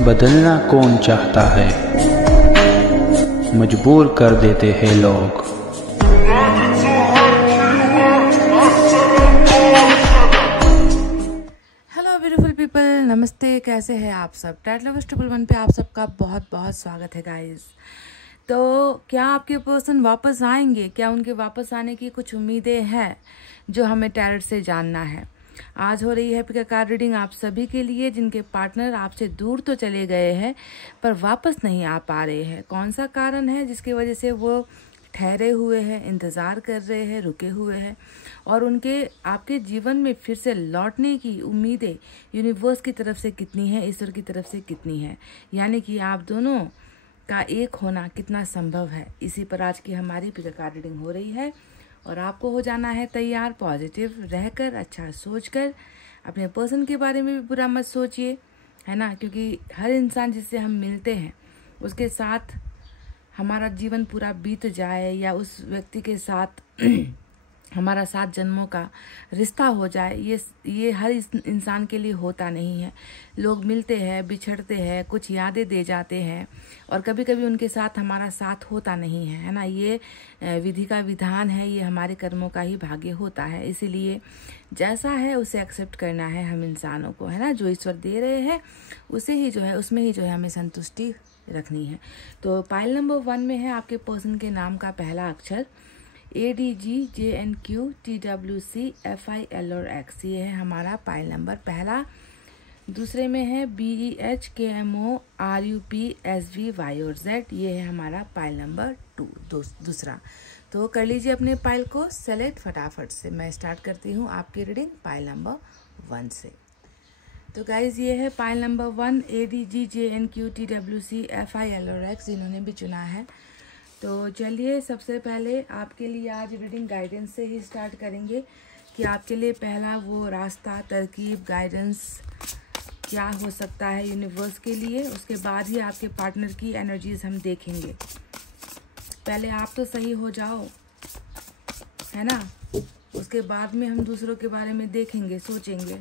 बदलना कौन चाहता है, मजबूर कर देते हैं लोग। हेलो ब्यूटीफुल पीपल, नमस्ते। कैसे हैं आप सब? टैट लवर्स 111 पे आप सबका बहुत बहुत स्वागत है गाइस। तो क्या आपके पर्सन वापस आएंगे? क्या उनके वापस आने की कुछ उम्मीदें हैं जो हमें टैरोट से जानना है? आज हो रही है पिक कार्ड रीडिंग आप सभी के लिए जिनके पार्टनर आपसे दूर तो चले गए हैं पर वापस नहीं आ पा रहे हैं। कौन सा कारण है जिसकी वजह से वो ठहरे हुए हैं, इंतज़ार कर रहे हैं, रुके हुए हैं और उनके आपके जीवन में फिर से लौटने की उम्मीदें यूनिवर्स की तरफ से कितनी है, ईश्वर की तरफ से कितनी है, यानी कि आप दोनों का एक होना कितना संभव है। इसी पर आज की हमारी पिक कार्ड रीडिंग हो रही है और आपको हो जाना है तैयार। पॉजिटिव रहकर, अच्छा सोचकर, अपने पर्सन के बारे में भी बुरा मत सोचिए, है ना, क्योंकि हर इंसान जिससे हम मिलते हैं उसके साथ हमारा जीवन पूरा बीत जाए या उस व्यक्ति के साथ हमारा 7 जन्मों का रिश्ता हो जाए, ये हर इंसान के लिए होता नहीं है। लोग मिलते हैं, बिछड़ते हैं, कुछ यादें दे जाते हैं और कभी कभी उनके साथ हमारा साथ होता नहीं है ना। ये विधि का विधान है, ये हमारे कर्मों का ही भाग्य होता है। इसीलिए जैसा है उसे एक्सेप्ट करना है हम इंसानों को, है ना। जो ईश्वर दे रहे हैं उसे ही जो है, उसमें ही जो है हमें संतुष्टि रखनी है। तो पाइल नंबर 1 में है आपके पर्सन के नाम का पहला अक्षर ADGJNQTWCFIL और X, ये है हमारा पाइल नंबर पहला। दूसरे में है BEHKMORUPSVY और Z, ये है हमारा पाइल नंबर 2 दूसरा। तो कर लीजिए अपने पाइल को सेलेक्ट फटाफट से। मैं स्टार्ट करती हूँ आपकी रीडिंग पाइल नंबर 1 से। तो गाइज ये है पाइल नंबर 1 ADGJNQTWCFIL और X, इन्होंने भी चुना है। तो चलिए सबसे पहले आपके लिए आज रीडिंग गाइडेंस से ही स्टार्ट करेंगे कि आपके लिए पहला वो रास्ता, तरकीब, गाइडेंस क्या हो सकता है यूनिवर्स के लिए। उसके बाद ही आपके पार्टनर की एनर्जीज हम देखेंगे। पहले आप तो सही हो जाओ, है ना, उसके बाद में हम दूसरों के बारे में देखेंगे, सोचेंगे।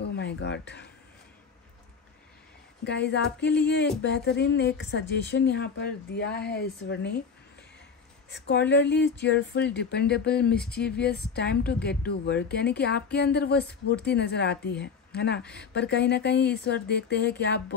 ओह माय गॉड गाइज, आपके लिए एक बेहतरीन एक सजेशन यहाँ पर दिया है ईश्वर ने। Scholarly, cheerful, dependable, mischievous, time to get to work, यानी कि आपके अंदर वो स्फूर्ति नज़र आती है ना। पर कहीं ना कहीं ईश्वर देखते हैं कि आप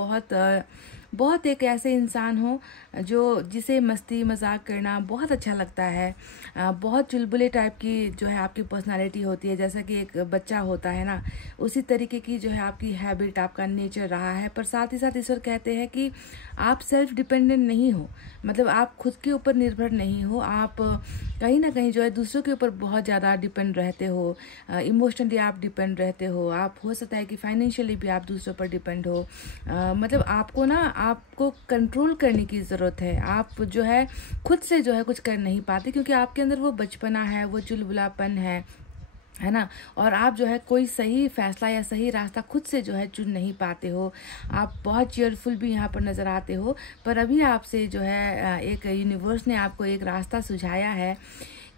बहुत एक ऐसे इंसान हो जिसे मस्ती मजाक करना बहुत अच्छा लगता है। बहुत चुलबुले टाइप की जो है आपकी पर्सनालिटी होती है, जैसा कि एक बच्चा होता है ना, उसी तरीके की जो है आपकी हैबिट, आपका नेचर रहा है। पर साथ ही साथ ईश्वर कहते हैं कि आप सेल्फ डिपेंडेंट नहीं हो, मतलब आप खुद के ऊपर निर्भर नहीं हो। आप कहीं ना कहीं जो है दूसरों के ऊपर बहुत ज़्यादा डिपेंड रहते हो, इमोशनली आप डिपेंड रहते हो। आप हो सकता है कि फाइनेंशियली भी आप दूसरों पर डिपेंड हो। मतलब आपको कंट्रोल करने की ज़रूरत है। आप जो है खुद से जो है कुछ कर नहीं पाते क्योंकि आपके अंदर वो बचपना है, वो चुलबुलापन है ना। और आप जो है कोई सही फैसला या सही रास्ता खुद से जो है चुन नहीं पाते हो। आप बहुत चेयरफुल भी यहाँ पर नज़र आते हो, पर अभी आपसे जो है एक यूनिवर्स ने आपको एक रास्ता सुझाया है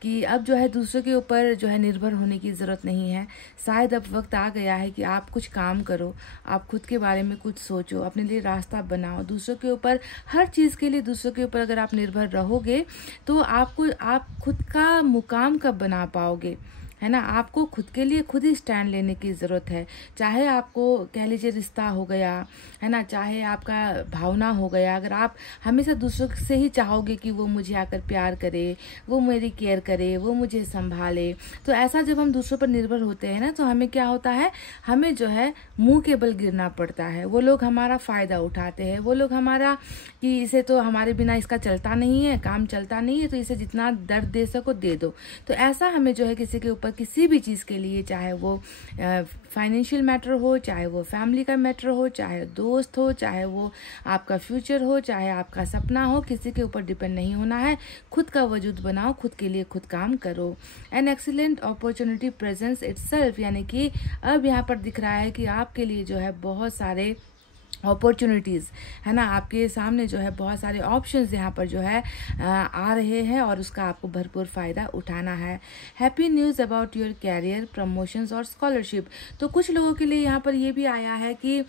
कि अब जो है दूसरों के ऊपर जो है निर्भर होने की ज़रूरत नहीं है। शायद अब वक्त आ गया है कि आप कुछ काम करो, आप खुद के बारे में कुछ सोचो, अपने लिए रास्ता बनाओ। दूसरों के ऊपर, हर चीज़ के लिए दूसरों के ऊपर अगर आप निर्भर रहोगे तो आप खुद का मुकाम कब बना पाओगे, है ना। आपको खुद के लिए खुद ही स्टैंड लेने की ज़रूरत है। चाहे आपको कह लीजिए रिश्ता हो गया, है ना, चाहे आपका भावना हो गया, अगर आप हमेशा दूसरों से ही चाहोगे कि वो मुझे आकर प्यार करे, वो मेरी केयर करे, वो मुझे संभाले, तो ऐसा जब हम दूसरों पर निर्भर होते हैं ना तो हमें क्या होता है, हमें जो है मुंह के बल गिरना पड़ता है। वो लोग हमारा फ़ायदा उठाते हैं, वो लोग हमारा कि इसे तो हमारे बिना इसका चलता नहीं है, काम चलता नहीं है, तो इसे जितना दर्द दे सको दे दो। तो ऐसा हमें जो है किसी के ऊपर किसी भी चीज़ के लिए, चाहे वो फाइनेंशियल मैटर हो, चाहे वो फैमिली का मैटर हो, चाहे दोस्त हो, चाहे वो आपका फ्यूचर हो, चाहे आपका सपना हो, किसी के ऊपर डिपेंड नहीं होना है। खुद का वजूद बनाओ, खुद के लिए खुद काम करो। An excellent opportunity presence itself, यानी कि अब यहाँ पर दिख रहा है कि आपके लिए जो है बहुत सारे अपॉर्चुनिटीज़, है ना, आपके सामने जो है बहुत सारे ऑप्शंस यहाँ पर जो है आ रहे हैं और उसका आपको भरपूर फ़ायदा उठाना है। Happy news about your career, promotions और स्कॉलरशिप। तो कुछ लोगों के लिए यहाँ पर ये भी आया है कि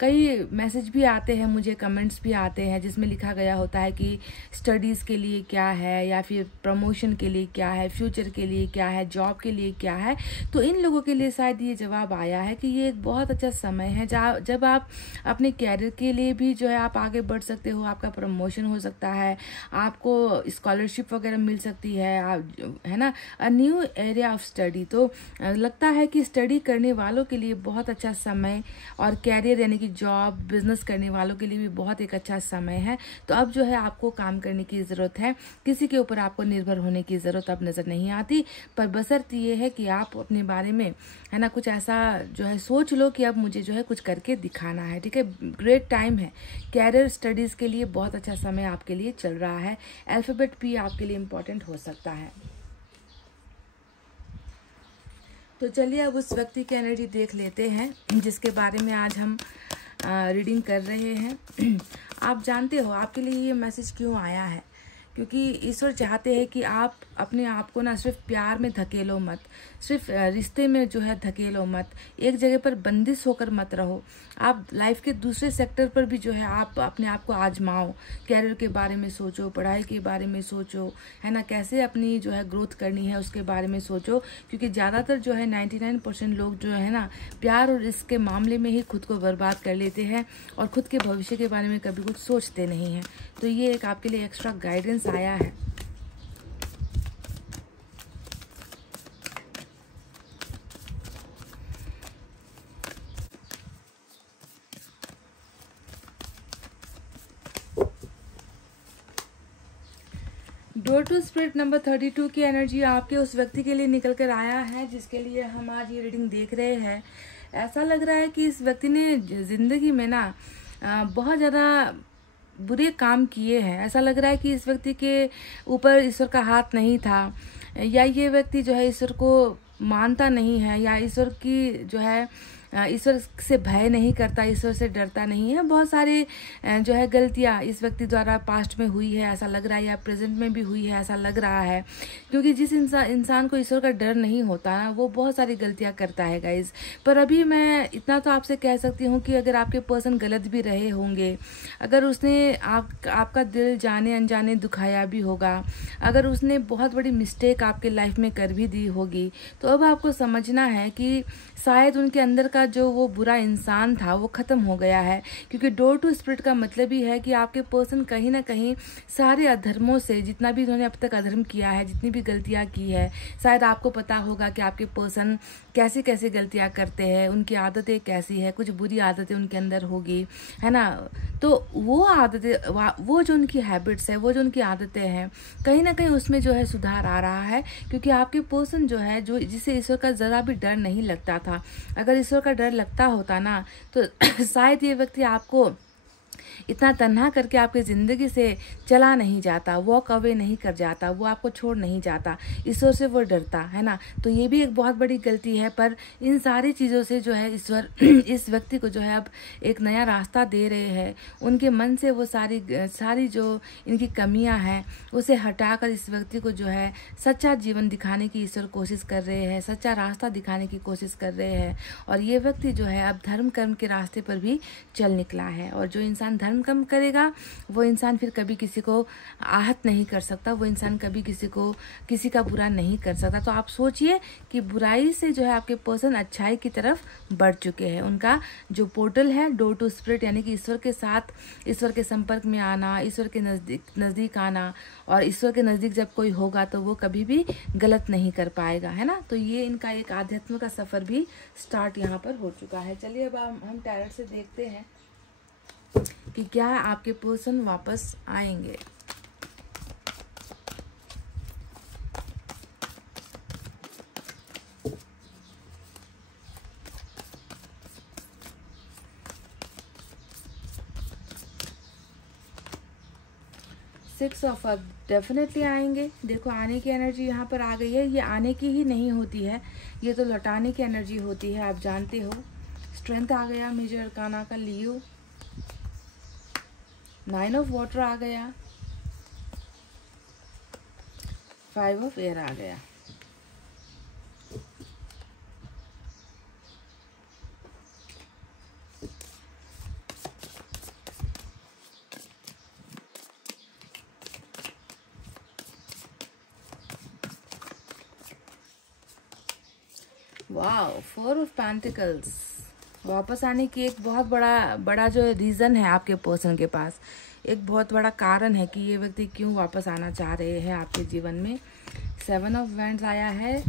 कई मैसेज भी आते हैं, मुझे कमेंट्स भी आते हैं जिसमें लिखा गया होता है कि स्टडीज़ के लिए क्या है, या फिर प्रमोशन के लिए क्या है, फ्यूचर के लिए क्या है, जॉब के लिए क्या है। तो इन लोगों के लिए शायद ये जवाब आया है कि ये एक बहुत अच्छा समय है जब आप अपने कैरियर के लिए भी जो है आप आगे बढ़ सकते हो, आपका प्रमोशन हो सकता है, आपको स्कॉलरशिप वगैरह मिल सकती है, है ना, a new area of study. तो लगता है कि स्टडी करने वालों के लिए बहुत अच्छा समय, और कैरियर यानी कि जॉब बिजनेस करने वालों के लिए भी बहुत एक अच्छा समय है। तो अब जो है आपको काम करने की ज़रूरत है, किसी के ऊपर आपको निर्भर होने की ज़रूरत अब नज़र नहीं आती। पर बशर्ते ये है कि आप अपने बारे में, है ना, कुछ ऐसा जो है सोच लो कि अब मुझे जो है कुछ करके दिखाना है। ठीक है, ग्रेट टाइम है, कैरियर स्टडीज़ के लिए बहुत अच्छा समय आपके लिए चल रहा है। अल्फ़ाबेट P आपके लिए इम्पोर्टेंट हो सकता है। तो चलिए अब उस व्यक्ति की एनर्जी देख लेते हैं जिसके बारे में आज हम रीडिंग कर रहे हैं। आप जानते हो आपके लिए ये मैसेज क्यों आया है, क्योंकि ईश्वर चाहते हैं कि आप अपने आप को ना सिर्फ प्यार में धकेलो मत, सिर्फ रिश्ते में जो है धकेलो मत, एक जगह पर बंदिश होकर मत रहो। आप लाइफ के दूसरे सेक्टर पर भी जो है आप अपने आप को आजमाओ, कैरियर के बारे में सोचो, पढ़ाई के बारे में सोचो, है ना, कैसे अपनी जो है ग्रोथ करनी है उसके बारे में सोचो। क्योंकि ज़्यादातर जो है 99% लोग जो है ना प्यार और रिश्ते के मामले में ही खुद को बर्बाद कर लेते हैं और खुद के भविष्य के बारे में कभी कुछ सोचते नहीं हैं। तो ये एक आपके लिए एक्स्ट्रा गाइडेंस आया है। डोर टू स्पिरिट नंबर 32 की एनर्जी आपके उस व्यक्ति के लिए निकल कर आया है जिसके लिए हम आज ये रीडिंग देख रहे हैं। ऐसा लग रहा है कि इस व्यक्ति ने जिंदगी में ना बहुत ज़्यादा बुरे काम किए हैं। ऐसा लग रहा है कि इस व्यक्ति के ऊपर ईश्वर का हाथ नहीं था, या ये व्यक्ति जो है ईश्वर को मानता नहीं है, या ईश्वर की जो है ईश्वर से भय नहीं करता, ईश्वर से डरता नहीं है। बहुत सारी जो है गलतियाँ इस व्यक्ति द्वारा पास्ट में हुई है ऐसा लग रहा है, या प्रेजेंट में भी हुई है ऐसा लग रहा है। क्योंकि जिस इंसान को ईश्वर का डर नहीं होता ना वो बहुत सारी गलतियाँ करता है गाइज। पर अभी मैं इतना तो आपसे कह सकती हूँ कि अगर आपके पर्सन गलत भी रहे होंगे, अगर उसने आपका दिल जाने अनजाने दुखाया भी होगा, अगर उसने बहुत बड़ी मिस्टेक आपके लाइफ में कर भी दी होगी, तो अब आपको समझना है कि शायद उनके अंदर का जो वो बुरा इंसान था वो ख़त्म हो गया है। क्योंकि डोर टू स्पिरिट का मतलब ही है कि आपके पर्सन कहीं ना कहीं सारे अधर्मों से, जितना भी उन्होंने अब तक अधर्म किया है, जितनी भी गलतियां की है, शायद आपको पता होगा कि आपके पर्सन कैसी कैसी गलतियां करते हैं, उनकी आदतें कैसी है, कुछ बुरी आदतें उनके अंदर होगी, है ना। तो वो आदतें, वो जो उनकी हैबिट्स है, वो जो उनकी आदतें हैं, कहीं ना कहीं उसमें जो है सुधार आ रहा है। क्योंकि आपके पर्सन जो है, जो जिसे ईश्वर का ज़रा भी डर नहीं लगता था, अगर ईश्वर का डर लगता होता ना तो शायद ये व्यक्ति आपको इतना तन्हा करके आपकी ज़िंदगी से चला नहीं जाता, वॉक अवे नहीं कर जाता, वो आपको छोड़ नहीं जाता, ईश्वर से वो डरता है ना। तो ये भी एक बहुत बड़ी गलती है। पर इन सारी चीज़ों से जो है ईश्वर इस व्यक्ति को जो है अब एक नया रास्ता दे रहे हैं। उनके मन से वो सारी जो इनकी कमियां हैं उसे हटाकर इस व्यक्ति को जो है सच्चा जीवन दिखाने की ईश्वर कोशिश कर रहे हैं, सच्चा रास्ता दिखाने की कोशिश कर रहे हैं। और ये व्यक्ति जो है अब धर्म कर्म के रास्ते पर भी चल निकला है। और जो इंसान धर्म कर्म करेगा वो इंसान फिर कभी किसी को आहत नहीं कर सकता, वो इंसान कभी किसी का बुरा नहीं कर सकता। तो आप सोचिए कि बुराई से जो है आपके पर्सन अच्छाई की तरफ बढ़ चुके हैं। उनका जो पोर्टल है डोर टू स्पिरिट, यानी कि ईश्वर के साथ, ईश्वर के संपर्क में आना, ईश्वर के नज़दीक आना, और ईश्वर के नज़दीक जब कोई होगा तो वो कभी भी गलत नहीं कर पाएगा, है ना। तो ये इनका एक आध्यात्म का सफ़र भी स्टार्ट यहाँ पर हो चुका है। चलिए अब हम टैरट से देखते हैं कि क्या आपके पर्सन वापस आएंगे। सिक्स ऑफ अप डेफिनेटली आएंगे। देखो आने की एनर्जी यहाँ पर आ गई है। ये आने की ही नहीं होती है, ये तो लौटाने की एनर्जी होती है, आप जानते हो। स्ट्रेंथ आ गया मेजर अरकाना का लियो, 9 ऑफ वाटर आ गया, 5 ऑफ एयर आ गया। Wow, 4 of pentacles. वापस आने की एक बहुत बड़ा जो रीज़न है आपके पर्सन के पास, एक बहुत बड़ा कारण है कि ये व्यक्ति क्यों वापस आना चाह रहे हैं आपके जीवन में। 7 ऑफ वैंड्स आया है,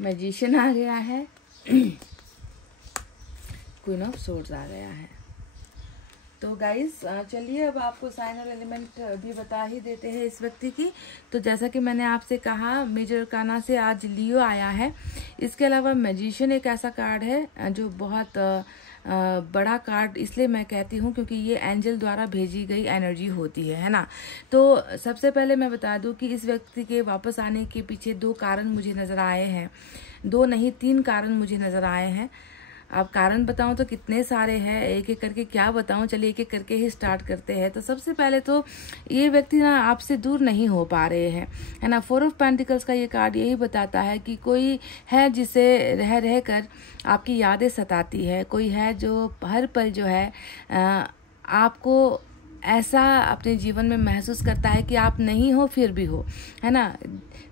मैजिशियन आ गया है, क्वीन ऑफ सोर्ड्स आ गया है। तो गाइस चलिए अब आपको साइन और एलिमेंट भी बता ही देते हैं इस व्यक्ति की। तो जैसा कि मैंने आपसे कहा, मेजर अरकाना से आज लियो आया है। इसके अलावा मैजिशियन एक ऐसा कार्ड है जो बहुत बड़ा कार्ड इसलिए मैं कहती हूँ क्योंकि ये एंजल द्वारा भेजी गई एनर्जी होती है ना। तो सबसे पहले मैं बता दूँ कि इस व्यक्ति के वापस आने के पीछे 2 कारण मुझे नज़र आए हैं, 2 नहीं 3 कारण मुझे नज़र आए हैं। अब कारण बताऊं तो कितने सारे हैं, एक एक करके क्या बताऊं, चलिए एक एक करके ही स्टार्ट करते हैं। तो सबसे पहले तो ये व्यक्ति ना आपसे दूर नहीं हो पा रहे हैं, है ना। 4 ऑफ पेंटिकल्स का ये कार्ड यही बताता है कि कोई है जिसे रह कर आपकी यादें सताती है, कोई है जो हर पल जो है आपको ऐसा अपने जीवन में महसूस करता है कि आप नहीं हो फिर भी हो, है ना।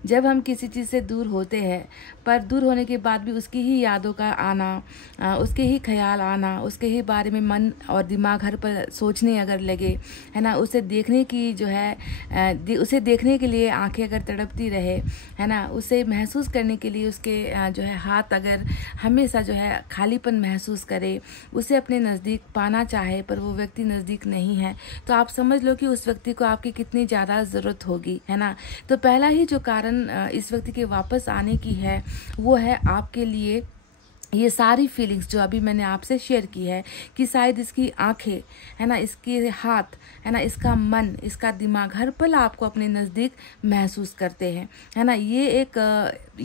जब हम किसी चीज़ से दूर होते हैं पर दूर होने के बाद भी उसकी ही यादों का आना, उसके ही ख्याल आना, उसके ही बारे में मन और दिमाग हर पर सोचने अगर लगे, है ना, उसे देखने की जो है उसे देखने के लिए आंखें अगर तड़पती रहे, है ना, उसे महसूस करने के लिए उसके जो है हाथ अगर हमेशा जो है खालीपन महसूस करे, उसे अपने नज़दीक पाना चाहे पर वो व्यक्ति नज़दीक नहीं है, तो आप समझ लो कि उस व्यक्ति को आपकी कितनी ज़्यादा ज़रूरत होगी, है ना। तो पहला ही जो कारण इस व्यक्ति के वापस आने की है वो है आपके लिए ये सारी फीलिंग्स जो अभी मैंने आपसे शेयर की है कि शायद इसकी आंखें, है ना, इसके हाथ, है ना, इसका मन, इसका दिमाग हर पल आपको अपने नज़दीक महसूस करते हैं, है ना। ये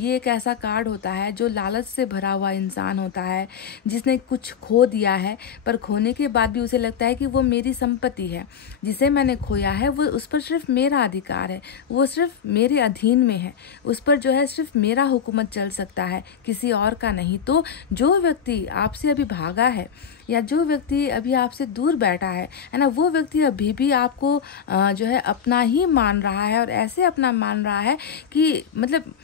एक ऐसा कार्ड होता है जो लालच से भरा हुआ इंसान होता है जिसने कुछ खो दिया है पर खोने के बाद भी उसे लगता है कि वो मेरी संपत्ति है, जिसे मैंने खोया है वो उस पर सिर्फ मेरा अधिकार है, वो सिर्फ मेरे अधीन में है, उस पर जो है सिर्फ मेरा हुकूमत चल सकता है, किसी और का नहीं। तो जो व्यक्ति आपसे अभी भागा है या जो व्यक्ति अभी आपसे दूर बैठा है ना, वो व्यक्ति अभी भी आपको जो है अपना ही मान रहा है और ऐसे अपना मान रहा है कि मतलब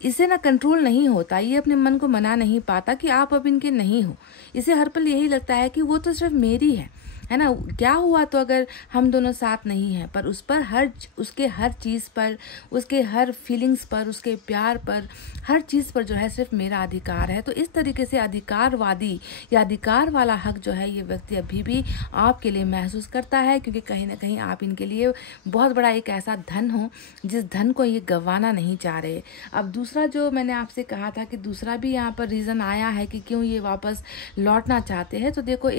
इसे ना कंट्रोल नहीं होता, ये अपने मन को मना नहीं पाता कि आप अब इनके नहीं हो। इसे हर पल यही लगता है कि वो तो सिर्फ मेरी है ना, क्या हुआ तो अगर हम दोनों साथ नहीं हैं, पर उस पर उसके हर चीज़ पर, उसके हर फीलिंग्स पर, उसके प्यार पर, हर चीज़ पर जो है सिर्फ मेरा अधिकार है। तो इस तरीके से अधिकारवादी या अधिकार वाला हक जो है ये व्यक्ति अभी भी आपके लिए महसूस करता है, क्योंकि कहीं ना कहीं आप इनके लिए बहुत बड़ा एक ऐसा धन हो जिस धन को ये गंवाना नहीं चाह रहे। अब दूसरा जो मैंने आपसे कहा था कि दूसरा भी यहाँ पर रीज़न आया है कि क्यों ये वापस लौटना चाहते हैं, तो देखो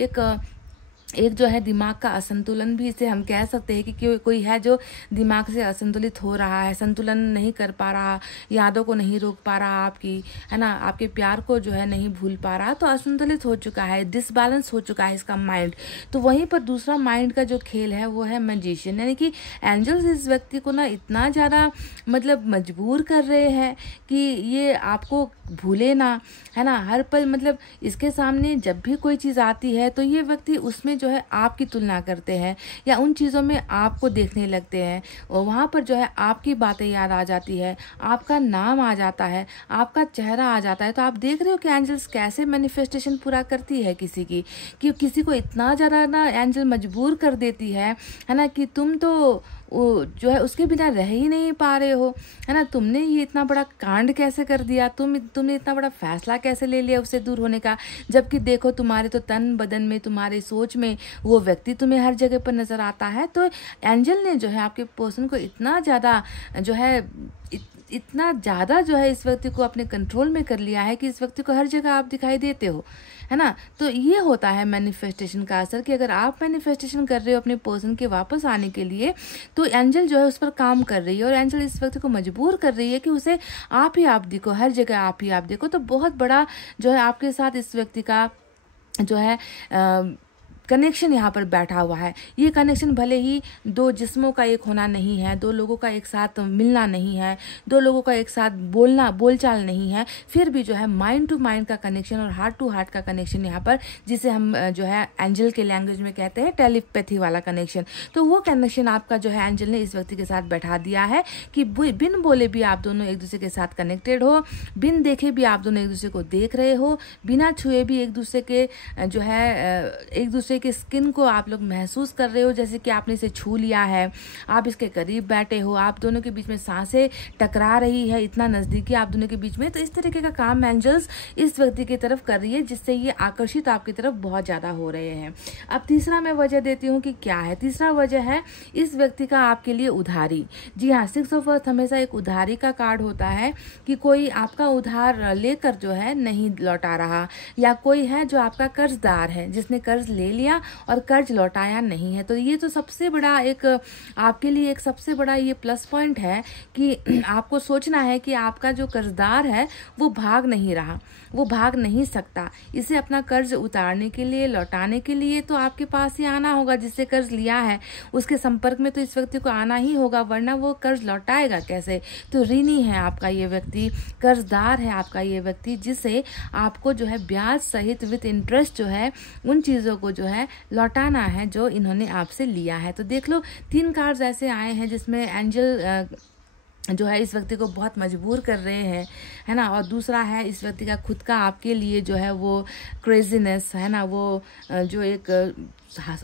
एक जो है दिमाग का असंतुलन भी इसे हम कह सकते हैं कि कोई है जो दिमाग से असंतुलित हो रहा है, संतुलन नहीं कर पा रहा, यादों को नहीं रोक पा रहा आपकी, है ना, आपके प्यार को जो है नहीं भूल पा रहा, तो असंतुलित हो चुका है, डिसबैलेंस हो चुका है इसका माइंड। तो वहीं पर दूसरा माइंड का जो खेल है वो है मैजिशियन, यानी कि एंजल्स इस व्यक्ति को ना इतना ज़्यादा मतलब मजबूर कर रहे हैं कि ये आपको भूले ना, है ना, हर पल मतलब इसके सामने जब भी कोई चीज़ आती है तो ये व्यक्ति उसमें जो है आपकी तुलना करते हैं या उन चीज़ों में आपको देखने लगते हैं और वहाँ पर जो है आपकी बातें याद आ जाती है, आपका नाम आ जाता है, आपका चेहरा आ जाता है। तो आप देख रहे हो कि एंजल्स कैसे मैनिफेस्टेशन पूरा करती है किसी की, कि किसी को इतना ज़्यादा ना एंजल मजबूर कर देती है ना, कि तुम तो जो है उसके बिना रह ही नहीं पा रहे हो, है ना। तुमने ये इतना बड़ा कांड कैसे कर दिया, तुमने इतना बड़ा फैसला कैसे ले लिया उससे दूर होने का, जबकि देखो तुम्हारे तो तन बदन में, तुम्हारे सोच में वो व्यक्ति तुम्हें हर जगह पर नजर आता है। तो एंजल ने जो है आपके पर्सन को इतना ज़्यादा जो है इतना ज़्यादा जो है इस व्यक्ति को अपने कंट्रोल में कर लिया है कि इस व्यक्ति को हर जगह आप दिखाई देते हो, है ना। तो ये होता है मैनिफेस्टेशन का असर, कि अगर आप मैनिफेस्टेशन कर रहे हो अपने पर्सन के वापस आने के लिए, तो एंजल जो है उस पर काम कर रही है, और एंजल इस व्यक्ति को मजबूर कर रही है कि उसे आप ही आप देखो, हर जगह आप ही आप देखो। तो बहुत बड़ा जो है आपके साथ इस व्यक्ति का जो है कनेक्शन यहाँ पर बैठा हुआ है। ये कनेक्शन भले ही दो जिस्मों का एक होना नहीं है, दो लोगों का एक साथ मिलना नहीं है, दो लोगों का एक साथ बोलचाल नहीं है, फिर भी जो है माइंड टू माइंड का कनेक्शन और हार्ट टू हार्ट का कनेक्शन यहाँ पर, जिसे हम जो है एंजल के लैंग्वेज में कहते हैं टेलीपैथी वाला कनेक्शन। तो वो कनेक्शन आपका जो है एंजल ने इस व्यक्ति के साथ बैठा दिया है कि बिन बोले भी आप दोनों एक दूसरे के साथ कनेक्टेड हो, बिन देखे भी आप दोनों एक दूसरे को देख रहे हो, बिना छुए भी एक दूसरे के जो है एक दूसरे के स्किन को आप लोग महसूस कर रहे हो, जैसे कि आपने इसे छू लिया है, आप इसके करीब बैठे हो, आप दोनों के बीच में सांसें टकरा रही है, इतना नजदीकी आप दोनों के बीच में। तो इस तरीके का काम एंजल्स इस व्यक्ति की तरफ कर रही है, जिससे ये आकर्षित आपकी तरफ बहुत ज्यादा हो रहे हैं। अब तीसरा मैं वजह देती हूँ कि क्या है। तीसरा वजह है इस व्यक्ति का आपके लिए उधारी। जी हाँ, 6 ऑफ अर्थ हमेशा एक उधारी का कार्ड होता है, कि कोई आपका उधार लेकर जो है नहीं लौटा रहा, या कोई है जो आपका कर्जदार है जिसने कर्ज ले लिया और कर्ज लौटाया नहीं है। तो ये तो सबसे बड़ा एक आपके लिए एक सबसे बड़ा ये प्लस पॉइंट है कि आपको सोचना है कि आपका जो कर्जदार है वो भाग नहीं रहा, वो भाग नहीं सकता। इसे अपना कर्ज उतारने के लिए, लौटाने के लिए तो आपके पास ही आना होगा। जिससे कर्ज लिया है उसके संपर्क में तो इस व्यक्ति को आना ही होगा, वरना वो कर्ज लौटाएगा कैसे। तो ऋणी है आपका ये व्यक्ति, कर्जदार है आपका ये व्यक्ति, जिसे आपको जो है ब्याज सहित विद इंटरेस्ट जो है उन चीज़ों को जो है लौटाना है जो इन्होंने आपसे लिया है। तो देख लो 3 कार्ड्स ऐसे आए हैं जिसमें एंजल जो है इस व्यक्ति को बहुत मजबूर कर रहे हैं, है ना। और दूसरा है इस व्यक्ति का खुद का आपके लिए जो है वो क्रेजीनेस, है ना, वो जो एक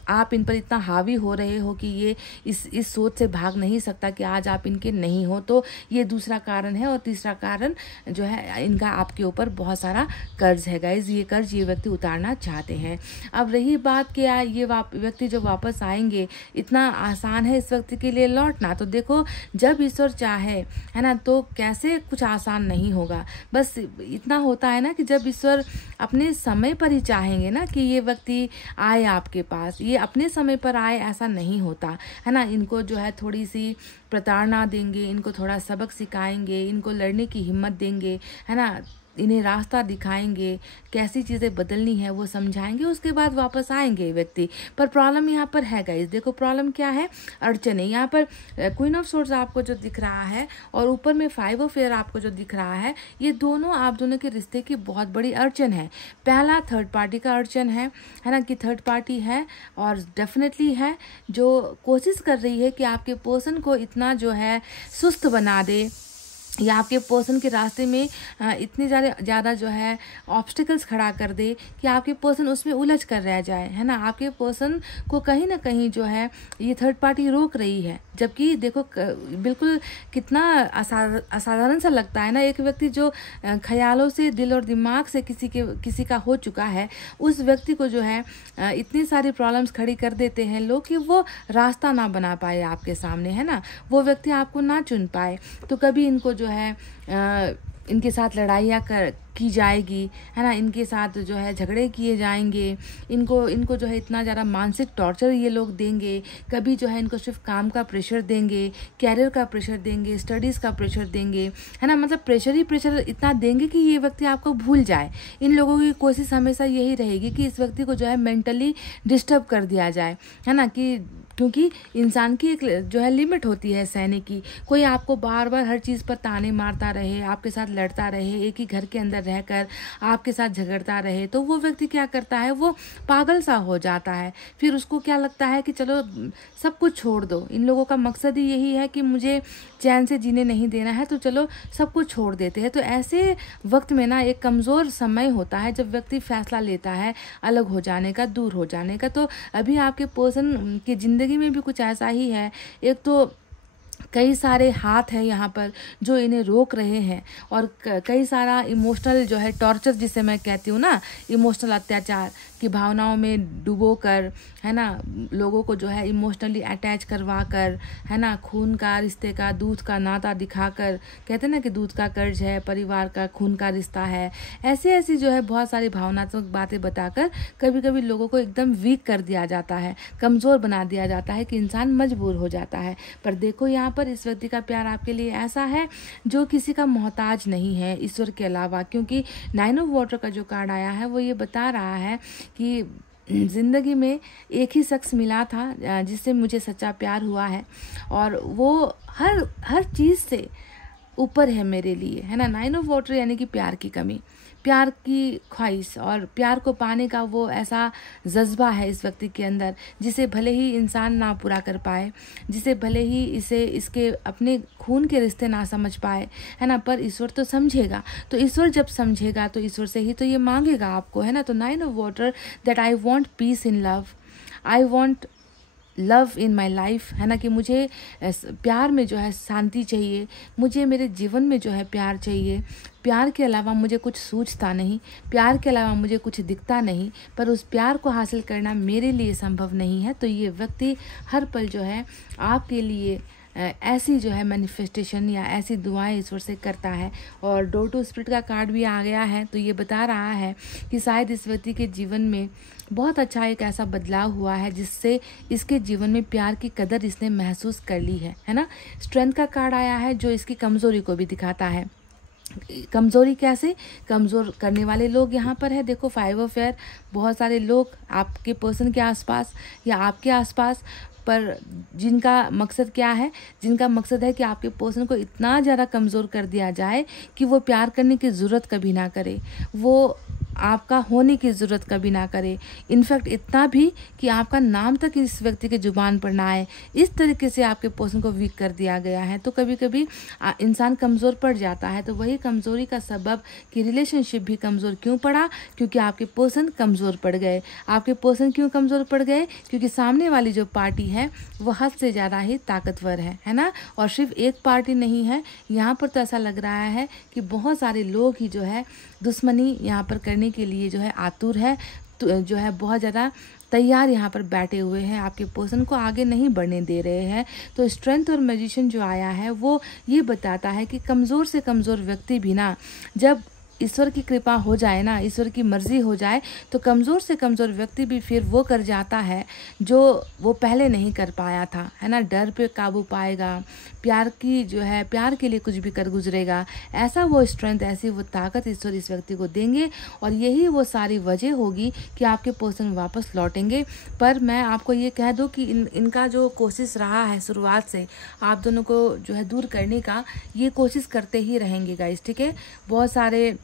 आप इन पर इतना हावी हो रहे हो कि ये इस सोच से भाग नहीं सकता कि आज आप इनके नहीं हो। तो ये दूसरा कारण है। और तीसरा कारण जो है इनका आपके ऊपर बहुत सारा कर्ज है गाइज, ये कर्ज ये व्यक्ति उतारना चाहते हैं। अब रही बात कि ये व्यक्ति जो वापस आएंगे, इतना आसान है इस व्यक्ति के लिए लौटना। तो देखो जब ईश्वर चाहे, है ना, तो कैसे कुछ आसान नहीं होगा। बस इतना होता है ना कि जब ईश्वर अपने समय पर ही चाहेंगे ना कि ये व्यक्ति आए आपके पास, ये अपने समय पर आए ऐसा नहीं होता, है ना। इनको जो है थोड़ी सी प्रताड़ना देंगे, इनको थोड़ा सबक सिखाएंगे, इनको लड़ने की हिम्मत देंगे, है ना, इन्हें रास्ता दिखाएंगे, कैसी चीज़ें बदलनी है वो समझाएंगे, उसके बाद वापस आएंगे व्यक्ति। पर प्रॉब्लम यहाँ पर है गाइस, देखो प्रॉब्लम क्या है, अड़चन है। यहाँ पर क्वीन ऑफ सोर्ड्स आपको जो दिख रहा है और ऊपर में 5 ऑफ एयर आपको जो दिख रहा है, ये दोनों आप दोनों के रिश्ते की बहुत बड़ी अड़चन है। पहला थर्ड पार्टी का अड़चन है ना, कि थर्ड पार्टी है और डेफिनेटली है जो कोशिश कर रही है कि आपके पर्सन को इतना जो है सुस्त बना दे, या आपके पर्सन के रास्ते में इतने ज़्यादा जो है ऑब्स्टिकल्स खड़ा कर दे कि आपके पर्सन उसमें उलझ कर रह जाए, है ना। आपके पर्सन को कहीं ना कहीं जो है ये थर्ड पार्टी रोक रही है। जबकि देखो बिल्कुल कितना असाधारण सा लगता है ना, एक व्यक्ति जो ख्यालों से, दिल और दिमाग से किसी का हो चुका है, उस व्यक्ति को जो है इतनी सारी प्रॉब्लम्स खड़ी कर देते हैं लोग कि वो रास्ता ना बना पाए आपके सामने, है ना, वो व्यक्ति आपको ना चुन पाए। तो कभी इनको जो है इनके साथ लड़ाइयाँ की जाएगी, है ना, इनके साथ जो है झगड़े किए जाएंगे, इनको जो है इतना ज़्यादा मानसिक टॉर्चर ये लोग देंगे। कभी जो है इनको सिर्फ काम का प्रेशर देंगे, कैरियर का प्रेशर देंगे, स्टडीज़ का प्रेशर देंगे, है ना, मतलब प्रेशर ही प्रेशर इतना देंगे कि ये व्यक्ति आपको भूल जाए। इन लोगों की कोशिश हमेशा यही रहेगी कि इस व्यक्ति को जो है मेंटली डिस्टर्ब कर दिया जाए, है ना, कि क्योंकि इंसान की एक जो है लिमिट होती है सहने की। कोई आपको बार बार हर चीज़ पर ताने मारता रहे, आपके साथ लड़ता रहे, एक ही घर के अंदर रहकर आपके साथ झगड़ता रहे, तो वो व्यक्ति क्या करता है, वो पागल सा हो जाता है। फिर उसको क्या लगता है कि चलो सब कुछ छोड़ दो, इन लोगों का मकसद ही यही है कि मुझे चैन से जीने नहीं देना है, तो चलो सब कुछ छोड़ देते हैं। तो ऐसे वक्त में ना एक कमज़ोर समय होता है जब व्यक्ति फैसला लेता है अलग हो जाने का, दूर हो जाने का। तो अभी आपके पर्सन की ज़िंदगी में भी कुछ ऐसा ही है। एक तो कई सारे हाथ हैं यहाँ पर जो इन्हें रोक रहे हैं, और कई सारा इमोशनल जो है टॉर्चर, जिसे मैं कहती हूँ ना, इमोशनल अत्याचार की भावनाओं में डुबो कर, है ना, लोगों को जो है इमोशनली अटैच करवा कर, है ना, खून का रिश्ते का, दूध का नाता दिखाकर, कहते हैं ना कि दूध का कर्ज है, परिवार का खून का रिश्ता है, ऐसी ऐसी जो है बहुत सारी भावनात्मक बातें बताकर कभी कभी लोगों को एकदम वीक कर दिया जाता है, कमज़ोर बना दिया जाता है कि इंसान मजबूर हो जाता है। पर देखो यहाँ पर इस व्यक्ति का प्यार आपके लिए ऐसा है जो किसी का मोहताज नहीं है ईश्वर के अलावा, क्योंकि 9 ऑफ वाटर का जो कार्ड आया है वो ये बता रहा है कि ज़िंदगी में एक ही शख्स मिला था जिससे मुझे सच्चा प्यार हुआ है, और वो हर चीज़ से ऊपर है मेरे लिए, है ना। 9 ऑफ वाटर यानी कि प्यार की कमी, प्यार की ख्वाहिश, और प्यार को पाने का वो ऐसा जज्बा है इस व्यक्ति के अंदर जिसे भले ही इंसान ना पूरा कर पाए, जिसे भले ही इसे इसके अपने खून के रिश्ते ना समझ पाए, है ना, पर ईश्वर तो समझेगा। तो ईश्वर जब समझेगा तो ईश्वर से ही तो ये मांगेगा आपको, है ना। तो 9 of water, that I want piece in love, I want love in my life, है ना, कि मुझे प्यार में जो है शांति चाहिए, मुझे मेरे जीवन में जो है प्यार चाहिए। प्यार के अलावा मुझे कुछ सूझता नहीं, प्यार के अलावा मुझे कुछ दिखता नहीं, पर उस प्यार को हासिल करना मेरे लिए संभव नहीं है। तो ये व्यक्ति हर पल जो है आपके लिए ऐसी जो है मैनिफेस्टेशन या ऐसी दुआएं ईश्वर से करता है। और डोर टू स्पिरिट का कार्ड भी आ गया है, तो ये बता रहा है कि शायद इस व्यक्ति के जीवन में बहुत अच्छा एक ऐसा बदलाव हुआ है जिससे इसके जीवन में प्यार की कदर इसने महसूस कर ली है ना। स्ट्रेंथ का कार्ड आया है जो इसकी कमज़ोरी को भी दिखाता है। कमज़ोरी कैसे, कमज़ोर करने वाले लोग यहाँ पर है, देखो 5 ऑफ एयर, बहुत सारे लोग आपके पर्सन के आसपास या आपके आसपास, पर जिनका मकसद क्या है, जिनका मकसद है कि आपके पर्सन को इतना ज़्यादा कमज़ोर कर दिया जाए कि वो प्यार करने की ज़रूरत कभी ना करे, वो आपका होने की ज़रूरत कभी ना करे, इनफैक्ट इतना भी कि आपका नाम तक इस व्यक्ति के ज़ुबान पर ना आए। इस तरीके से आपके पर्सन को वीक कर दिया गया है। तो कभी कभी इंसान कमज़ोर पड़ जाता है, तो वही कमज़ोरी का सबब कि रिलेशनशिप भी कमज़ोर क्यों पड़ा, क्योंकि आपके पर्सन कमज़ोर पड़ गए। आपके पर्सन क्यों कमज़ोर पड़ गए, क्योंकि सामने वाली जो पार्टी है वो हद से ज़्यादा ही ताकतवर है ना। और सिर्फ एक पार्टी नहीं है यहाँ पर, तो ऐसा लग रहा है कि बहुत सारे लोग ही जो है दुश्मनी यहाँ पर करने के लिए जो है आतुर है, तो जो है बहुत ज़्यादा तैयार यहाँ पर बैठे हुए हैं, आपके पर्सन को आगे नहीं बढ़ने दे रहे हैं। तो स्ट्रेंथ और मैजिशियन जो आया है वो ये बताता है कि कमज़ोर से कमज़ोर व्यक्ति भी ना, जब ईश्वर की कृपा हो जाए ना, ईश्वर की मर्जी हो जाए, तो कमज़ोर से कमज़ोर व्यक्ति भी फिर वो कर जाता है जो वो पहले नहीं कर पाया था, है ना। डर पे काबू पाएगा, प्यार की जो है, प्यार के लिए कुछ भी कर गुजरेगा, ऐसा वो स्ट्रेंथ, ऐसी वो ताकत ईश्वर इस व्यक्ति को देंगे। और यही वो सारी वजह होगी कि आपके पर्सन वापस लौटेंगे। पर मैं आपको ये कह दूँ कि इनका जो कोशिश रहा है शुरुआत से आप दोनों को जो है दूर करने का, ये कोशिश करते ही रहेंगे गाइस, ठीक है। बहुत सारे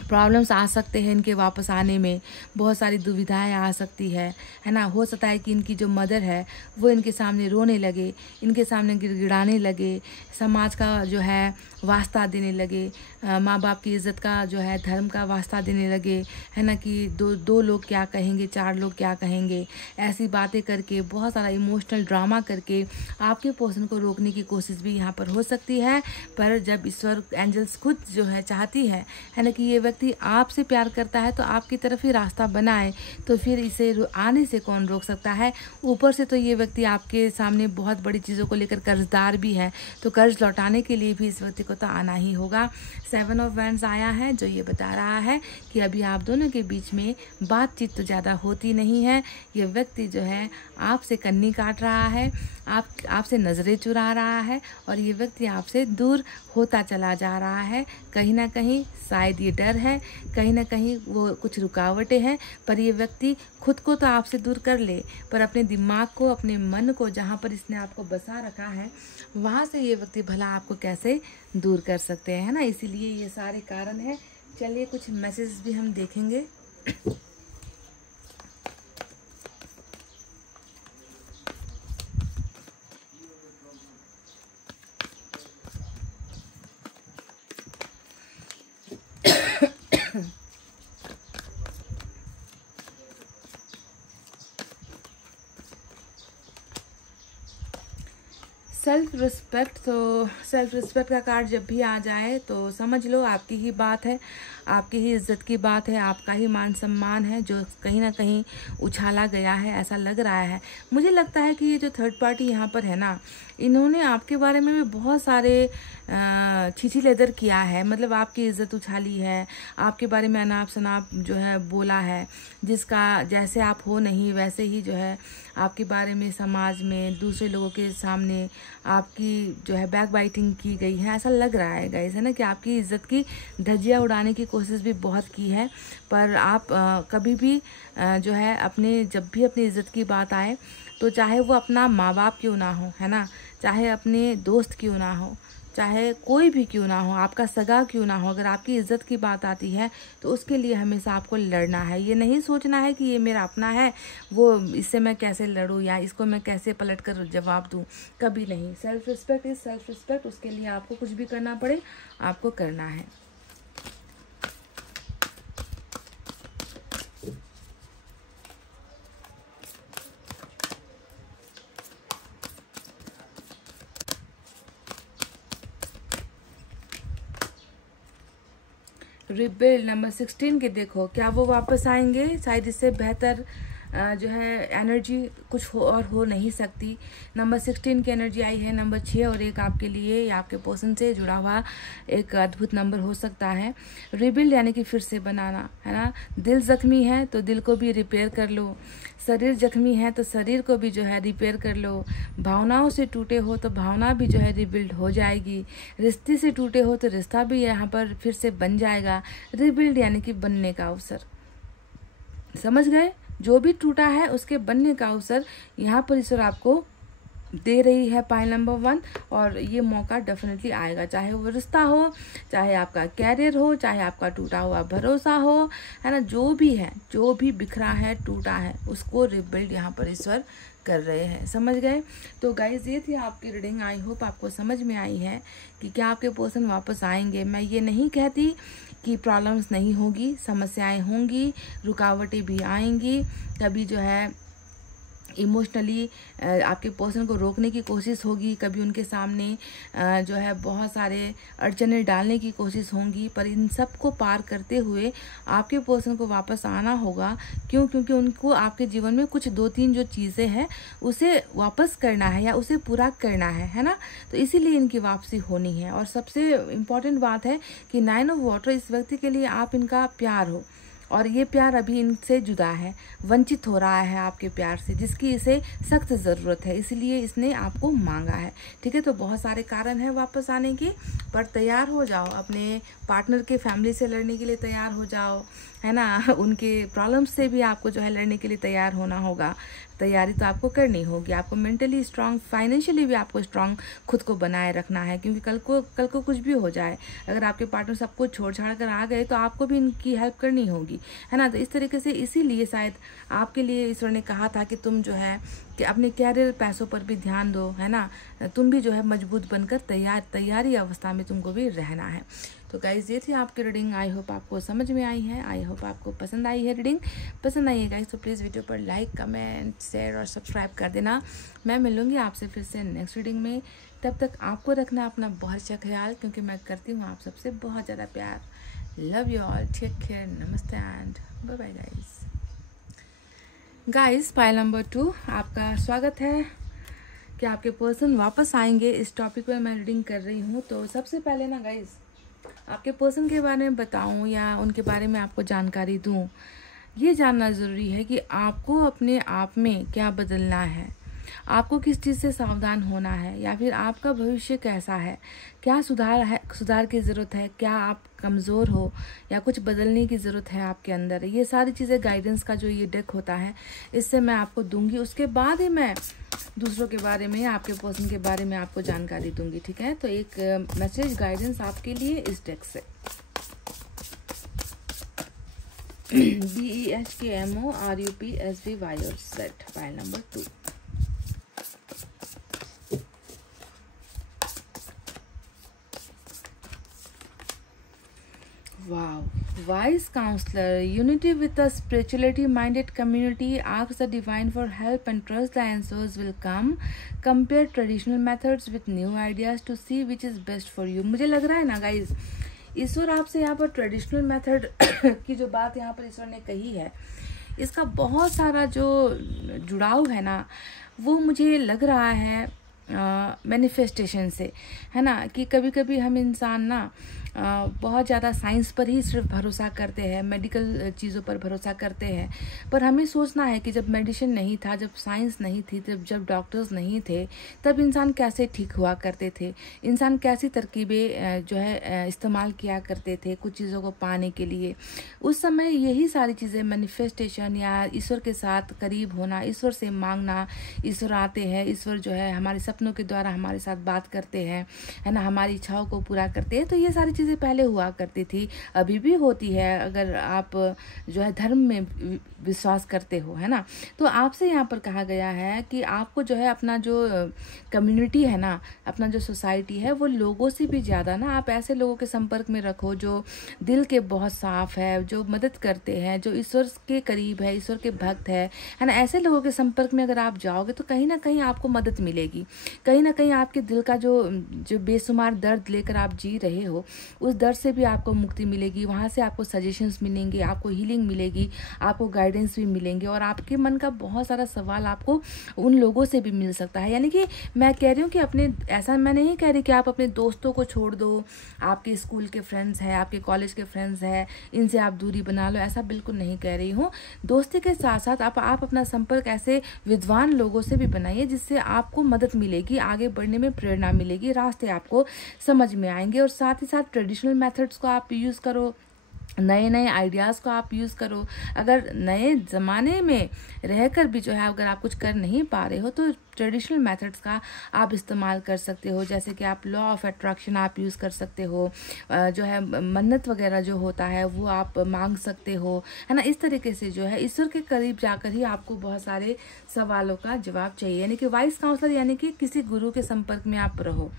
प्रॉब्लम्स आ सकते हैं इनके वापस आने में, बहुत सारी दुविधाएं आ सकती है ना। हो सकता है कि इनकी जो मदर है वो इनके सामने रोने लगे, इनके सामने गिड़गिड़ाने लगे, समाज का जो है वास्ता देने लगे, माँ बाप की इज़्ज़त का जो है, धर्म का वास्ता देने लगे, है ना, कि दो लोग क्या कहेंगे, 4 लोग क्या कहेंगे, ऐसी बातें करके, बहुत सारा इमोशनल ड्रामा करके आपके पर्सन को रोकने की कोशिश भी यहाँ पर हो सकती है। पर जब ईश्वर, एंजल्स खुद जो है चाहती है ना, कि ये व्यक्ति आपसे प्यार करता है तो आपकी तरफ ही रास्ता बनाए, तो फिर इसे आने से कौन रोक सकता है। ऊपर से तो ये व्यक्ति आपके सामने बहुत बड़ी चीज़ों को लेकर कर्जदार भी है, तो कर्ज लौटाने के लिए भी इस व्यक्ति को तो आना ही होगा। 7 ऑफ वैंड्स आया है जो ये बता रहा है कि अभी आप दोनों के बीच में बातचीत तो ज़्यादा होती नहीं है। ये व्यक्ति जो है आपसे कन्नी काट रहा है, आपसे नज़रें चुरा रहा है, और ये व्यक्ति आपसे दूर होता चला जा रहा है। कहीं ना कहीं शायद ये डर है, कहीं ना कहीं वो कुछ रुकावटें हैं, पर ये व्यक्ति खुद को तो आपसे दूर कर ले, पर अपने दिमाग को, अपने मन को, जहाँ पर इसने आपको बसा रखा है, वहाँ से ये व्यक्ति भला आपको कैसे दूर कर सकते हैं, है ना। इसीलिए ये सारे कारण हैं। चलिए कुछ मैसेज भी हम देखेंगे। सेल्फ रिस्पेक्ट, तो सेल्फ रिस्पेक्ट का कार्ड जब भी आ जाए तो समझ लो आपकी ही बात है, आपकी ही इज्जत की बात है, आपका ही मान सम्मान है जो कहीं ना कहीं उछाला गया है, ऐसा लग रहा है। मुझे लगता है कि ये जो थर्ड पार्टी यहाँ पर है ना, इन्होंने आपके बारे में भी बहुत सारे छीछी लेदर किया है, मतलब आपकी इज्जत उछाली है, आपके बारे में अनाप शनाप जो है बोला है, जिसका जैसे आप हो नहीं वैसे ही जो है आपके बारे में समाज में दूसरे लोगों के सामने आपकी जो है बैक बाइटिंग की गई है। ऐसा लग रहा है गाइस, है ना, कि आपकी इज्जत की धज्जियाँ उड़ाने की कोशिश भी बहुत की है, पर आप कभी भी जो है अपने जब भी अपनी इज्जत की बात आए तो चाहे वो अपना माँ बाप क्यों ना हो, है ना, चाहे अपने दोस्त क्यों ना हो, चाहे कोई भी क्यों ना हो, आपका सगा क्यों ना हो, अगर आपकी इज्जत की बात आती है तो उसके लिए हमेशा आपको लड़ना है। ये नहीं सोचना है कि ये मेरा अपना है, वो इससे मैं कैसे लड़ूं या इसको मैं कैसे पलट कर जवाब दूं, कभी नहीं। Self respect is self respect, उसके लिए आपको कुछ भी करना पड़े आपको करना है। रिबिल्ड नंबर 16 के देखो, क्या वो वापस आएंगे? शायद इससे बेहतर जो है एनर्जी कुछ हो नहीं सकती। नंबर 16 की एनर्जी आई है। नंबर 6 और 1 आपके लिए या आपके पर्सन से जुड़ा हुआ एक अद्भुत नंबर हो सकता है। रिबिल्ड यानी कि फिर से बनाना, है ना। दिल जख्मी है तो दिल को भी रिपेयर कर लो, शरीर जख्मी है तो शरीर को भी जो है रिपेयर कर लो, भावनाओं से टूटे हो तो भावना भी जो है रिबिल्ड हो जाएगी, रिश्ते से टूटे हो तो रिश्ता भी यहाँ पर फिर से बन जाएगा। रिबिल्ड यानी कि बनने का अवसर, समझ गए? जो भी टूटा है उसके बनने का अवसर यहाँ पर ईश्वर आपको दे रही है, पाइल नंबर 1। और ये मौका डेफिनेटली आएगा, चाहे वो रिश्ता हो, चाहे आपका कैरियर हो, चाहे आपका टूटा हुआ भरोसा हो, है ना, जो भी है, जो भी बिखरा है टूटा है उसको रिबिल्ड यहाँ पर ईश्वर कर रहे हैं, समझ गए? तो गाइज ये थी आपकी रीडिंग। आई होप आपको समझ में आई है कि क्या आपके पर्सन वापस आएंगे। मैं ये नहीं कहती कि प्रॉब्लम्स नहीं होगी, समस्याएं होंगी, रुकावटें भी आएंगी, कभी जो है इमोशनली आपके पर्सन को रोकने की कोशिश होगी, कभी उनके सामने जो है बहुत सारे अड़चने डालने की कोशिश होंगी, पर इन सब को पार करते हुए आपके पर्सन को वापस आना होगा। क्यों? क्योंकि उनको आपके जीवन में कुछ 2-3 जो चीज़ें हैं उसे वापस करना है या उसे पूरा करना है ना, तो इसीलिए इनकी वापसी होनी है। और सबसे इम्पॉर्टेंट बात है कि 9 ऑफ वाटर इस व्यक्ति के लिए आप इनका प्यार हो, और ये प्यार अभी इनसे जुदा है, वंचित हो रहा है आपके प्यार से, जिसकी इसे सख्त ज़रूरत है, इसलिए इसने आपको मांगा है, ठीक है। तो बहुत सारे कारण हैं वापस आने के, पर तैयार हो जाओ, अपने पार्टनर के फैमिली से लड़ने के लिए तैयार हो जाओ, है ना, उनके प्रॉब्लम्स से भी आपको जो है लड़ने के लिए तैयार होना होगा। तैयारी तो आपको करनी होगी, आपको मेंटली स्ट्रांग, फाइनेंशियली भी आपको स्ट्रांग खुद को बनाए रखना है, क्योंकि कल को कुछ भी हो जाए, अगर आपके पार्टनर सबको छोड़ छाड़ कर आ गए तो आपको भी इनकी हेल्प करनी होगी, है ना। तो इस तरीके से इसीलिए शायद आपके लिए ईश्वर ने कहा था कि तुम जो है कि अपने कैरियर पैसों पर भी ध्यान दो, है ना, तुम भी जो है मजबूत बनकर तैयारी अवस्था में तुमको भी रहना है। तो गाइज ये थी आपकी रीडिंग। आई होप आपको समझ में आई है, आई होप आपको पसंद आई है रीडिंग। पसंद आई है गाइज तो प्लीज़ वीडियो पर लाइक, कमेंट, शेयर और सब्सक्राइब कर देना। मैं मिलूंगी आपसे फिर से नेक्स्ट रीडिंग में। तब तक आपको रखना अपना बहुत अच्छा ख्याल, क्योंकि मैं करती हूँ आप सबसे बहुत ज़्यादा प्यार। Love you all, take care, नमस्ते and bye bye guys. Guys pile number 2 आपका स्वागत है कि आपके पर्सन वापस आएंगे। इस टॉपिक पर मैं रीडिंग कर रही हूँ। तो सबसे पहले ना गाइज आपके पर्सन के बारे में बताऊं या उनके बारे में आपको जानकारी दूं, ये जानना ज़रूरी है कि आपको अपने आप में क्या बदलना है, आपको किस चीज़ से सावधान होना है, या फिर आपका भविष्य कैसा है, क्या सुधार की ज़रूरत है, क्या आप कमज़ोर हो या कुछ बदलने की ज़रूरत है आपके अंदर। ये सारी चीज़ें गाइडेंस का जो ये डेक होता है इससे मैं आपको दूंगी, उसके बाद ही मैं दूसरों के बारे में, आपके पर्सन के बारे में आपको जानकारी दूंगी, ठीक है। तो एक मैसेज गाइडेंस आपके लिए इस डेक से। DESKMORUPSVY set file number 2। Wow, wise counselor, unity with a spirituality minded community, ask the divine for help and trust the answers will come. Compare traditional methods with new ideas to see which is best for you. मुझे लग रहा है ना guys, ईश्वर आपसे यहाँ पर traditional method की जो बात यहाँ पर ईश्वर ने कही है, इसका बहुत सारा जो जुड़ाव है ना, वो मुझे लग रहा है मैनिफेस्टेशन से, है ना। कि कभी कभी हम इंसान ना बहुत ज़्यादा साइंस पर ही सिर्फ भरोसा करते हैं, मेडिकल चीज़ों पर भरोसा करते हैं, पर हमें सोचना है कि जब मेडिसिन नहीं था, जब साइंस नहीं थी, जब डॉक्टर्स नहीं थे, तब इंसान कैसे ठीक हुआ करते थे, इंसान कैसी तरकीबें जो है इस्तेमाल किया करते थे कुछ चीज़ों को पाने के लिए। उस समय यही सारी चीज़ें मैनिफेस्टेशन या ईश्वर के साथ करीब होना, ईश्वर से मांगना, ईश्वर आते हैं, ईश्वर जो है हमारे सपनों के द्वारा हमारे साथ बात करते हैं, है ना, हमारी इच्छाओं को पूरा करते हैं। तो ये सारी चीज़ें पहले हुआ करती थी, अभी भी होती है अगर आप जो है धर्म में विश्वास करते हो, है ना। तो आपसे यहाँ पर कहा गया है कि आपको जो है अपना जो कम्युनिटी है ना, अपना जो सोसाइटी है, वो लोगों से भी ज़्यादा ना आप ऐसे लोगों के संपर्क में रखो जो दिल के बहुत साफ है, जो मदद करते हैं, जो ईश्वर के करीब है, ईश्वर के भक्त है ना। ऐसे लोगों के संपर्क में अगर आप जाओगे तो कहीं ना कहीं आपको मदद मिलेगी, कहीं ना कहीं आपके दिल का जो बेशुमार दर्द लेकर आप जी रहे हो, उस दर्द से भी आपको मुक्ति मिलेगी। वहाँ से आपको सजेशंस मिलेंगे, आपको हीलिंग मिलेगी, आपको गाइडेंस भी मिलेंगे, और आपके मन का बहुत सारा सवाल आपको उन लोगों से भी मिल सकता है। यानी कि मैं कह रही हूँ कि अपने, ऐसा मैं नहीं कह रही कि आप अपने दोस्तों को छोड़ दो, आपके स्कूल के फ्रेंड्स हैं, आपके कॉलेज के फ्रेंड्स हैं, इनसे आप दूरी बना लो, ऐसा बिल्कुल नहीं कह रही हूँ। दोस्ती के साथ साथ आप अपना संपर्क ऐसे विद्वान लोगों से भी बनाइए जिससे आपको मदद मिलेगी, आगे बढ़ने में प्रेरणा मिलेगी, रास्ते आपको समझ में आएंगे। और साथ ही साथ ट्रेडिशनल मेथड्स को आप यूज़ करो, नए नए आइडियाज़ को आप यूज़ करो। अगर नए ज़माने में रहकर भी जो है अगर आप कुछ कर नहीं पा रहे हो तो ट्रेडिशनल मेथड्स का आप इस्तेमाल कर सकते हो। जैसे कि आप लॉ ऑफ अट्रैक्शन आप यूज़ कर सकते हो, जो है मन्नत वगैरह जो होता है वो आप मांग सकते हो, है ना। इस तरीके से जो है ईश्वर के करीब जाकर ही आपको बहुत सारे सवालों का जवाब चाहिए। यानी कि वाइस काउंसलर यानी कि किसी गुरु के संपर्क में आप रहो।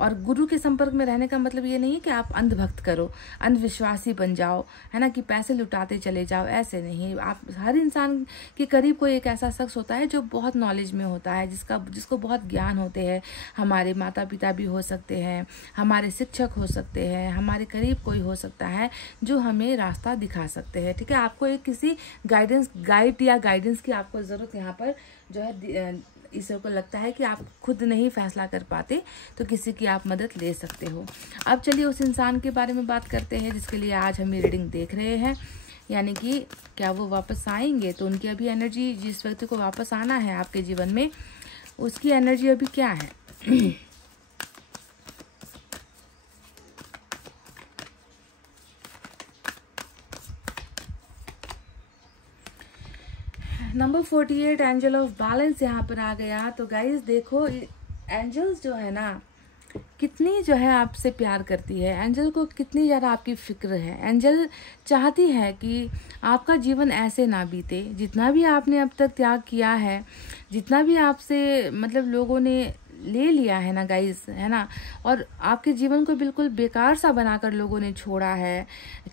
और गुरु के संपर्क में रहने का मतलब ये नहीं है कि आप अंधभक्त करो, अंधविश्वासी बन जाओ, है ना, कि पैसे लुटाते चले जाओ, ऐसे नहीं। आप, हर इंसान के करीब कोई एक ऐसा शख्स होता है जो बहुत नॉलेज में होता है, जिसको बहुत ज्ञान होते हैं। हमारे माता पिता भी हो सकते हैं, हमारे शिक्षक हो सकते हैं, हमारे करीब कोई हो सकता है जो हमें रास्ता दिखा सकते हैं। ठीक है, आपको एक किसी गाइड या गाइडेंस की आपको ज़रूरत यहाँ पर जो है, ईश्वर को लगता है कि आप खुद नहीं फैसला कर पाते तो किसी की आप मदद ले सकते हो। अब चलिए उस इंसान के बारे में बात करते हैं जिसके लिए आज हम ये रीडिंग देख रहे हैं। यानी कि क्या वो वापस आएंगे, तो उनकी अभी एनर्जी, जिस व्यक्ति को वापस आना है आपके जीवन में, उसकी एनर्जी अभी क्या है। नंबर 48 एंजल ऑफ बैलेंस यहाँ पर आ गया। तो गाइज देखो, एंजल्स जो है ना कितनी जो है आपसे प्यार करती है, एंजल को कितनी ज़्यादा आपकी फिक्र है। एंजल चाहती है कि आपका जीवन ऐसे ना बीते, जितना भी आपने अब तक त्याग किया है, जितना भी आपसे मतलब लोगों ने ले लिया है ना गाइस, है ना, और आपके जीवन को बिल्कुल बेकार सा बनाकर लोगों ने छोड़ा है,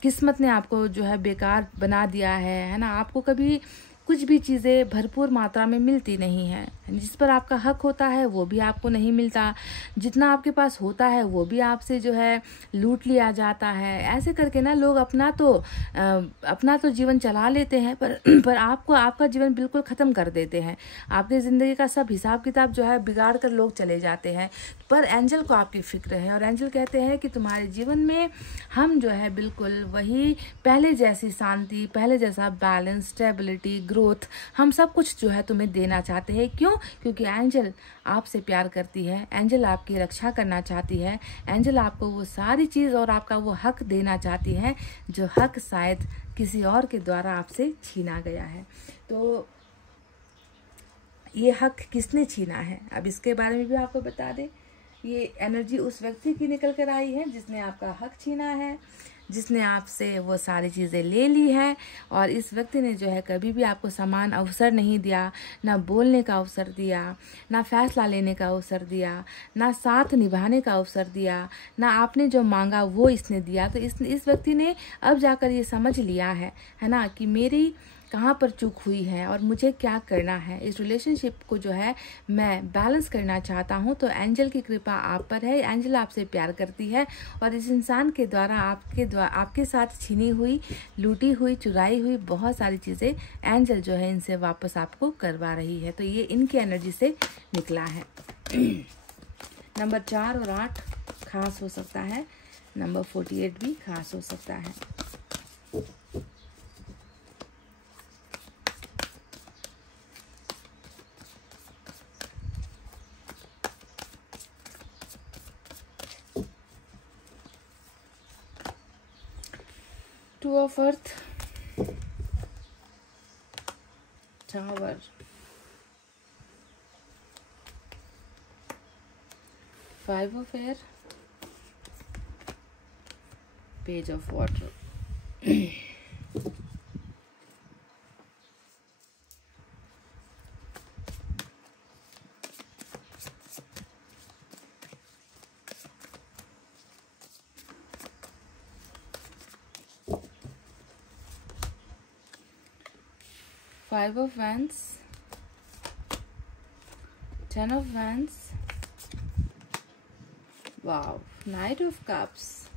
किस्मत ने आपको जो है बेकार बना दिया है ना। आपको कभी कुछ भी चीज़ें भरपूर मात्रा में मिलती नहीं है, जिस पर आपका हक होता है वो भी आपको नहीं मिलता, जितना आपके पास होता है वो भी आपसे जो है लूट लिया जाता है। ऐसे करके ना लोग अपना तो जीवन चला लेते हैं, पर आपका जीवन बिल्कुल ख़त्म कर देते हैं। आपकी ज़िंदगी का सब हिसाब किताब जो है बिगाड़ कर लोग चले जाते हैं। पर एंजल को आपकी फ़िक्र है, और एंजल कहते हैं कि तुम्हारे जीवन में हम जो है बिल्कुल वही पहले जैसी शांति, पहले जैसा बैलेंस, स्टेबिलिटी, ग्रोथ, हम सब कुछ जो है तुम्हें देना चाहते हैं। क्यों? क्योंकि एंजल आपसे प्यार करती है, एंजल आपकी रक्षा करना चाहती है, एंजल आपको वो सारी चीज़ और आपका वो हक देना चाहती है जो हक शायद किसी और के द्वारा आपसे छीना गया है। तो ये हक किसने छीना है, अब इसके बारे में भी आपको बता दें। ये एनर्जी उस व्यक्ति की निकल कर आई है जिसने आपका हक छीना है, जिसने आपसे वो सारी चीज़ें ले ली है। और इस व्यक्ति ने जो है कभी भी आपको समान अवसर नहीं दिया, ना बोलने का अवसर दिया, ना फैसला लेने का अवसर दिया, ना साथ निभाने का अवसर दिया, ना आपने जो मांगा वो इसने दिया। तो इस व्यक्ति ने अब जाकर ये समझ लिया है ना, कि मेरी कहाँ पर चूक हुई है और मुझे क्या करना है। इस रिलेशनशिप को जो है मैं बैलेंस करना चाहता हूँ। तो एंजल की कृपा आप पर है, एंजल आपसे प्यार करती है और इस इंसान के द्वारा आपके साथ छीनी हुई, लूटी हुई, चुराई हुई बहुत सारी चीज़ें एंजल जो है इनसे वापस आपको करवा रही है। तो ये इनकी एनर्जी से निकला है। नंबर 4 और 8 खास हो सकता है, नंबर 48 भी खास हो सकता है। Two of Earth, Tower, Five of Air, Page of Water. Five of Wands, 10 of Wands, wow, Knight of Cups,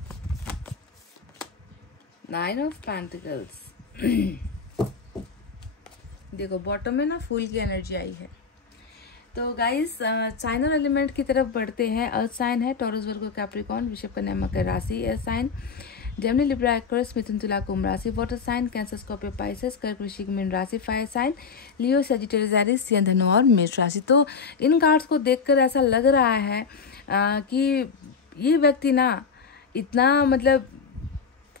9 of Pentacles. देखो बॉटम में ना फूल की एनर्जी आई है। तो गाइस साइन और एलिमेंट की तरफ बढ़ते हैं। अर्थ साइन है टॉरस, वर्गो, कैप्रिकॉर्न, वृषभ, कन्या, मकर राशि। Air sign Gemini, Libra, Aquarius, मिथुन, तुला, कुंभ राशि। Water sign Cancer, Scorpio, Pisces, कर्क, वृश्चिक, मीन राशि। Fire sign Leo, Sagittarius, Aries, सिंह, धनु और मेष राशि। तो इन कार्ड्स को देखकर ऐसा लग रहा है कि ये व्यक्ति ना इतना, मतलब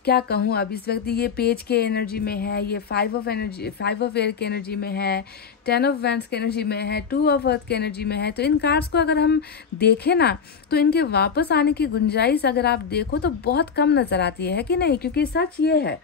क्या कहूँ अब, इस व्यक्ति ये पेज के एनर्जी में है, ये 5 ऑफ एयर के एनर्जी में है, 10 ऑफ वैंड्स के एनर्जी में है, 2 ऑफ अर्थ के एनर्जी में है। तो इन कार्ड्स को अगर हम देखें ना तो इनके वापस आने की गुंजाइश अगर आप देखो तो बहुत कम नजर आती है कि नहीं, क्योंकि सच ये है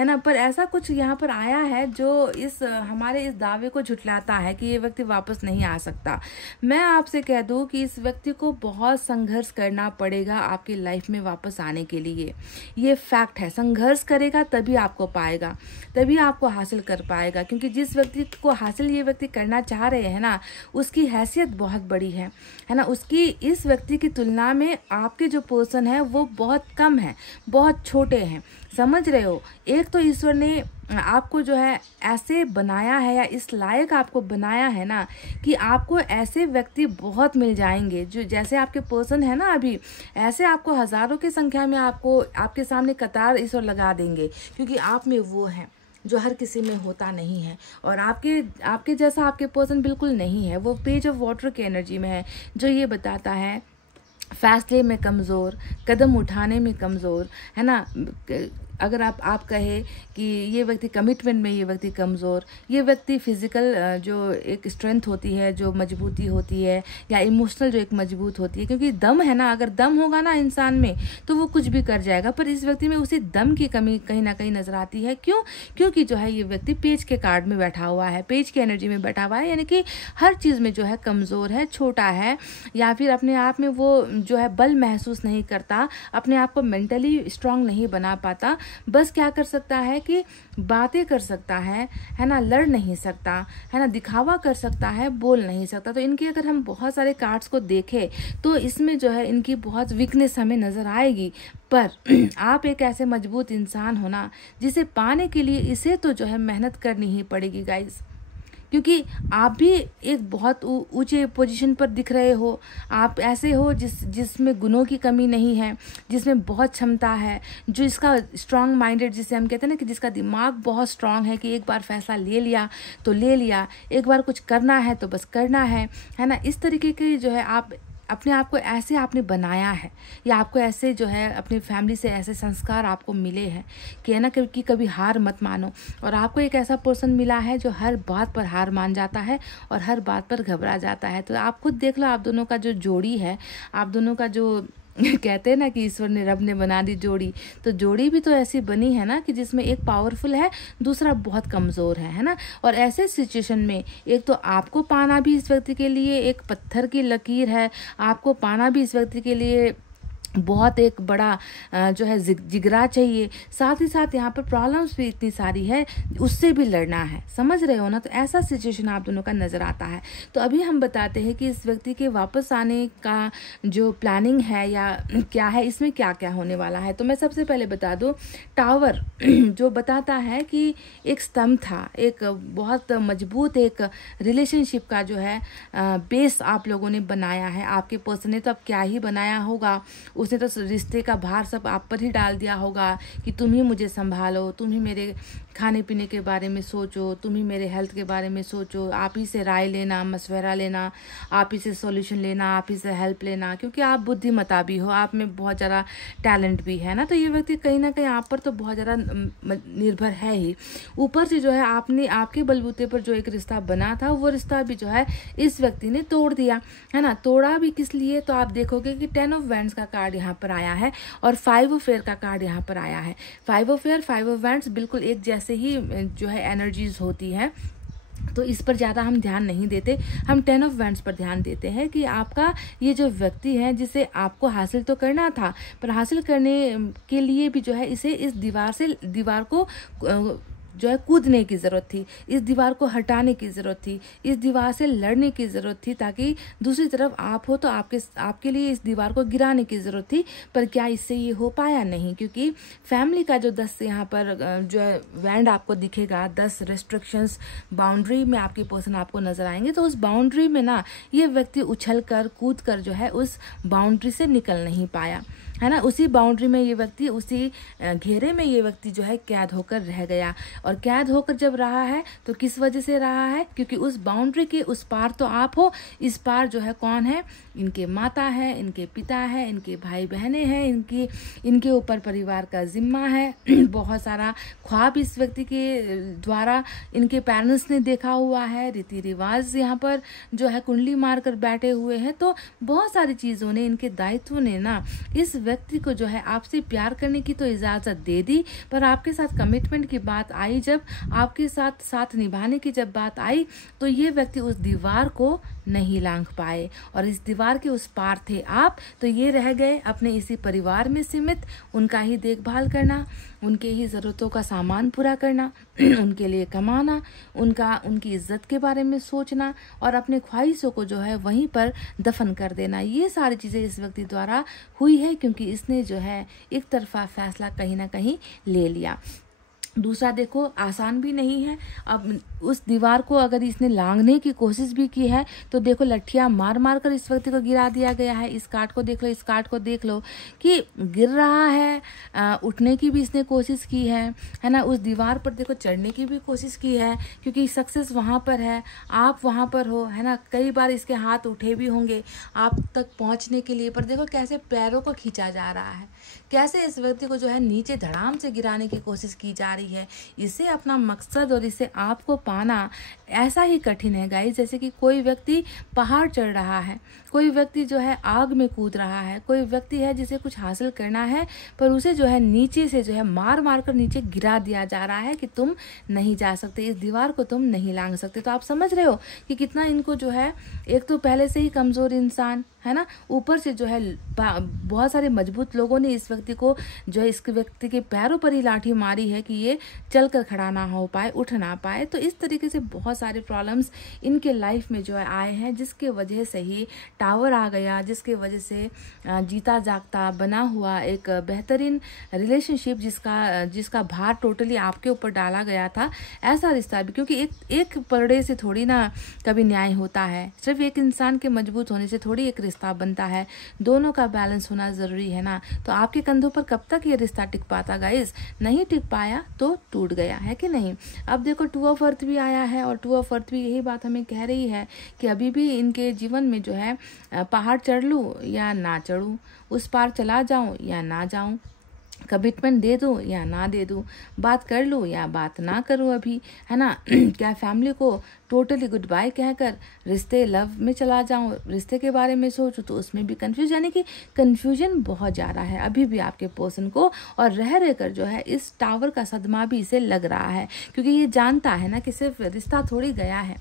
ना। पर ऐसा कुछ यहाँ पर आया है जो हमारे इस दावे को झुठलाता है कि ये व्यक्ति वापस नहीं आ सकता। मैं आपसे कह दूं कि इस व्यक्ति को बहुत संघर्ष करना पड़ेगा आपकी लाइफ में वापस आने के लिए। ये फैक्ट है, संघर्ष करेगा तभी आपको पाएगा, तभी आपको हासिल कर पाएगा। क्योंकि जिस व्यक्ति को हासिल ये व्यक्ति करना चाह रहे हैं ना, उसकी हैसियत बहुत बड़ी है ना। उसकी इस व्यक्ति की तुलना में आपके जो पर्सन है वो बहुत कम है, बहुत छोटे हैं, समझ रहे हो। एक तो ईश्वर ने आपको जो है ऐसे बनाया है या इस लायक आपको बनाया है ना कि आपको ऐसे व्यक्ति बहुत मिल जाएंगे जो जैसे आपके पर्सन है ना अभी, ऐसे आपको हजारों की संख्या में आपको आपके सामने कतार ईश्वर लगा देंगे, क्योंकि आप में वो है जो हर किसी में होता नहीं है। और आपके जैसा आपके पर्सन बिल्कुल नहीं है। वो पेज ऑफ वाटर की एनर्जी में है, जो ये बताता है फैसले में कमज़ोर, कदम उठाने में कमज़ोर, है ना। अगर आप कहे कि ये व्यक्ति कमिटमेंट में, ये व्यक्ति कमज़ोर, ये व्यक्ति फिजिकल जो एक स्ट्रेंथ होती है, जो मजबूती होती है, या इमोशनल जो एक मजबूत होती है, क्योंकि दम है ना, अगर दम होगा ना इंसान में तो वो कुछ भी कर जाएगा। पर इस व्यक्ति में उसी दम की कमी कहीं ना कहीं नजर आती है। क्यों? क्योंकि जो है ये व्यक्ति पेज के कार्ड में बैठा हुआ है, पेज की एनर्जी में बैठा हुआ है, यानी कि हर चीज़ में जो है कमज़ोर है, छोटा है, या फिर अपने आप में वो जो है बल महसूस नहीं करता, अपने आप को मेंटली स्ट्रांग नहीं बना पाता। बस क्या कर सकता है कि बातें कर सकता है ना, लड़ नहीं सकता है ना, दिखावा कर सकता है, बोल नहीं सकता। तो इनके अगर हम बहुत सारे कार्ड्स को देखें तो इसमें जो है इनकी बहुत वीकनेस हमें नजर आएगी। पर आप एक ऐसे मजबूत इंसान हो ना, जिसे पाने के लिए इसे तो जो है मेहनत करनी ही पड़ेगी गाइज, क्योंकि आप भी एक बहुत ऊंचे पोजीशन पर दिख रहे हो। आप ऐसे हो जिसमें गुणों की कमी नहीं है, जिसमें बहुत क्षमता है, जो इसका स्ट्रांग माइंडेड, जिसे हम कहते हैं ना कि जिसका दिमाग बहुत स्ट्रांग है, कि एक बार फैसला ले लिया तो ले लिया, एक बार कुछ करना है तो बस करना है ना। इस तरीके की जो है आप अपने आप को ऐसे आपने बनाया है, या आपको ऐसे जो है अपनी फैमिली से ऐसे संस्कार आपको मिले हैं कि है ना कि कभी हार मत मानो। और आपको एक ऐसा पर्सन मिला है जो हर बात पर हार मान जाता है और हर बात पर घबरा जाता है। तो आप खुद देख लो, आप दोनों का जो जोड़ी है, आप दोनों का जो कहते हैं ना कि ईश्वर ने, रब ने बना दी जोड़ी, तो जोड़ी भी तो ऐसी बनी है ना कि जिसमें एक पावरफुल है, दूसरा बहुत कमज़ोर है ना। और ऐसे सिचुएशन में एक तो आपको पाना भी इस व्यक्ति के लिए एक पत्थर की लकीर है, आपको पाना भी इस व्यक्ति के लिए बहुत एक बड़ा जो है जिगरा चाहिए, साथ ही साथ यहाँ पर प्रॉब्लम्स भी इतनी सारी है, उससे भी लड़ना है, समझ रहे हो ना। तो ऐसा सिचुएशन आप दोनों का नज़र आता है। तो अभी हम बताते हैं कि इस व्यक्ति के वापस आने का जो प्लानिंग है या क्या है, इसमें क्या क्या होने वाला है। तो मैं सबसे पहले बता दूँ, टावर जो बताता है कि एक स्तंभ था, एक बहुत मजबूत एक रिलेशनशिप का जो है बेस आप लोगों ने बनाया है। आपके पर्सन ने तो अब क्या ही बनाया होगा, उसने तो रिश्ते का भार सब आप पर ही डाल दिया होगा कि तुम ही मुझे संभालो, तुम ही मेरे खाने पीने के बारे में सोचो, तुम ही मेरे हेल्थ के बारे में सोचो, आप ही से राय लेना, मशवरा लेना, आप ही से सॉल्यूशन लेना, आप ही से हेल्प लेना, क्योंकि आप बुद्धिमता भी हो, आप में बहुत ज़्यादा टैलेंट भी है ना। तो ये व्यक्ति कहीं ना कहीं आप पर तो बहुत ज़्यादा निर्भर है ही। ऊपर से जो है आपने, आपके बलबूते पर जो एक रिश्ता बना था, वो रिश्ता भी जो है इस व्यक्ति ने तोड़ दिया है ना। तोड़ा भी किस लिए, तो आप देखोगे कि 10 ऑफ वैंड्स का कार्ड यहाँ पर आया है और 5 ऑफ एयर का कार्ड यहाँ पर आया है। 5 ऑफ एयर, 5 ऑफ वैंड्स बिल्कुल एक जैसे ही जो है एनर्जीज होती है, तो इस पर ज़्यादा हम ध्यान नहीं देते, हम 10 ऑफ वैंड्स पर ध्यान देते हैं कि आपका ये जो व्यक्ति है जिसे आपको हासिल तो करना था, पर हासिल करने के लिए भी जो है इसे इस दीवार को जो है कूदने की ज़रूरत थी, इस दीवार को हटाने की ज़रूरत थी, इस दीवार से लड़ने की ज़रूरत थी, ताकि दूसरी तरफ आप हो तो आपके लिए इस दीवार को गिराने की ज़रूरत थी। पर क्या इससे ये हो पाया? नहीं, क्योंकि फैमिली का जो 10 यहाँ पर जो है वैंड आपको दिखेगा, 10 रेस्ट्रिक्शंस बाउंड्री में आपके पर्सन आपको नज़र आएंगे। तो उस बाउंड्री में ना ये व्यक्ति उछल कर कूद कर जो है उस बाउंड्री से निकल नहीं पाया, है ना। उसी बाउंड्री में ये व्यक्ति, उसी घेरे में ये व्यक्ति जो है कैद होकर रह गया। और कैद होकर जब रहा है तो किस वजह से रहा है? क्योंकि उस बाउंड्री के उस पार तो आप हो, इस पार जो है कौन है? इनके माता है, इनके पिता है, इनके भाई बहनें हैं, इनके ऊपर परिवार का जिम्मा है। बहुत सारा ख्वाब इस व्यक्ति के द्वारा इनके पेरेंट्स ने देखा हुआ है, रीति रिवाज यहाँ पर जो है कुंडली मार कर बैठे हुए हैं। तो बहुत सारी चीज़ों ने, इनके दायित्व ने ना इस व्यक्ति को जो है आपसे प्यार करने की तो इजाज़त दे दी, पर आपके साथ कमिटमेंट की बात आई, जब आपके साथ निभाने की जब बात आई, तो ये व्यक्ति उस दीवार को नहीं लांघ पाए और इस दीवार के उस पार थे आप, तो ये रह गए अपने इसी परिवार में सीमित, उनका ही देखभाल करना, उनके ही ज़रूरतों का सामान पूरा करना, उनके लिए कमाना, उनकी इज्जत के बारे में सोचना और अपने ख्वाहिशों को जो है वहीं पर दफन कर देना। ये सारी चीज़ें इस व्यक्ति द्वारा हुई है, क्योंकि इसने जो है एक तरफा फैसला कहीं ना कहीं ले लिया। दूसरा देखो, आसान भी नहीं है। अब उस दीवार को अगर इसने लांघने की कोशिश भी की है तो देखो लठियां मार मार कर इस व्यक्ति को गिरा दिया गया है। इस कार्ड को देख लो, इस कार्ड को देख लो कि गिर रहा है, उठने की भी इसने कोशिश की है ना। उस दीवार पर देखो चढ़ने की भी कोशिश की है, क्योंकि सक्सेस वहाँ पर है, आप वहाँ पर हो, है ना। कई बार इसके हाथ उठे भी होंगे आप तक पहुँचने के लिए, पर देखो कैसे पैरों को खींचा जा रहा है, कैसे इस व्यक्ति को जो है नीचे धड़ाम से गिराने की कोशिश की जा रही है। इसे अपना मकसद और इसे आपको पाना ऐसा ही कठिन है गाइस, जैसे कि कोई व्यक्ति पहाड़ चढ़ रहा है, कोई व्यक्ति जो है आग में कूद रहा है, कोई व्यक्ति है जिसे कुछ हासिल करना है, पर उसे जो है नीचे से जो है मार मार कर नीचे गिरा दिया जा रहा है कि तुम नहीं जा सकते, इस दीवार को तुम नहीं लांघ सकते। तो आप समझ रहे हो कि कितना इनको जो है, एक तो पहले से ही कमजोर इंसान है ना, ऊपर से जो है बहुत सारे मजबूत लोगों ने इस व्यक्ति को जो है, इस व्यक्ति के पैरों पर ही लाठी मारी है कि ये चल कर खड़ा ना हो पाए, उठ ना पाए। तो इस तरीके से बहुत सारे प्रॉब्लम्स इनके लाइफ में जो है आए हैं, जिसके वजह से ही टावर आ गया, जिसके वजह से जीता जागता बना हुआ एक बेहतरीन रिलेशनशिप जिसका भार टोटली आपके ऊपर डाला गया था, ऐसा रिश्ता भी। क्योंकि एक परड़े से थोड़ी ना कभी न्याय होता है, सिर्फ एक इंसान के मजबूत होने से थोड़ी एक रिश्ता बनता है, दोनों का बैलेंस होना ज़रूरी है ना। तो आपके कंधों पर कब तक ये रिश्ता टिक पाता गाइस? नहीं टिक पाया तो टूट गया, है कि नहीं। अब देखो 2 ऑफ अर्थ भी आया है, और 2 ऑफ अर्थ भी यही बात हमें कह रही है कि अभी भी इनके जीवन में जो है पहाड़ चढ़ लूँ या ना चढ़ूँ, उस पार चला जाऊँ या ना जाऊँ, कमिटमेंट दे दूँ या ना दे दूँ, बात कर लूँ या बात ना करूँ अभी, है ना। क्या फैमिली को टोटली गुड बाय कहकर रिश्ते लव में चला जाऊँ, रिश्ते के बारे में सोचूँ तो उसमें भी कंफ्यूज, यानी कि कंफ्यूजन बहुत ज़्यादा है अभी भी आपके पर्सन को। और रह कर जो है इस टावर का सदमा भी इसे लग रहा है, क्योंकि ये जानता है ना कि सिर्फ रिश्ता थोड़ी गया है,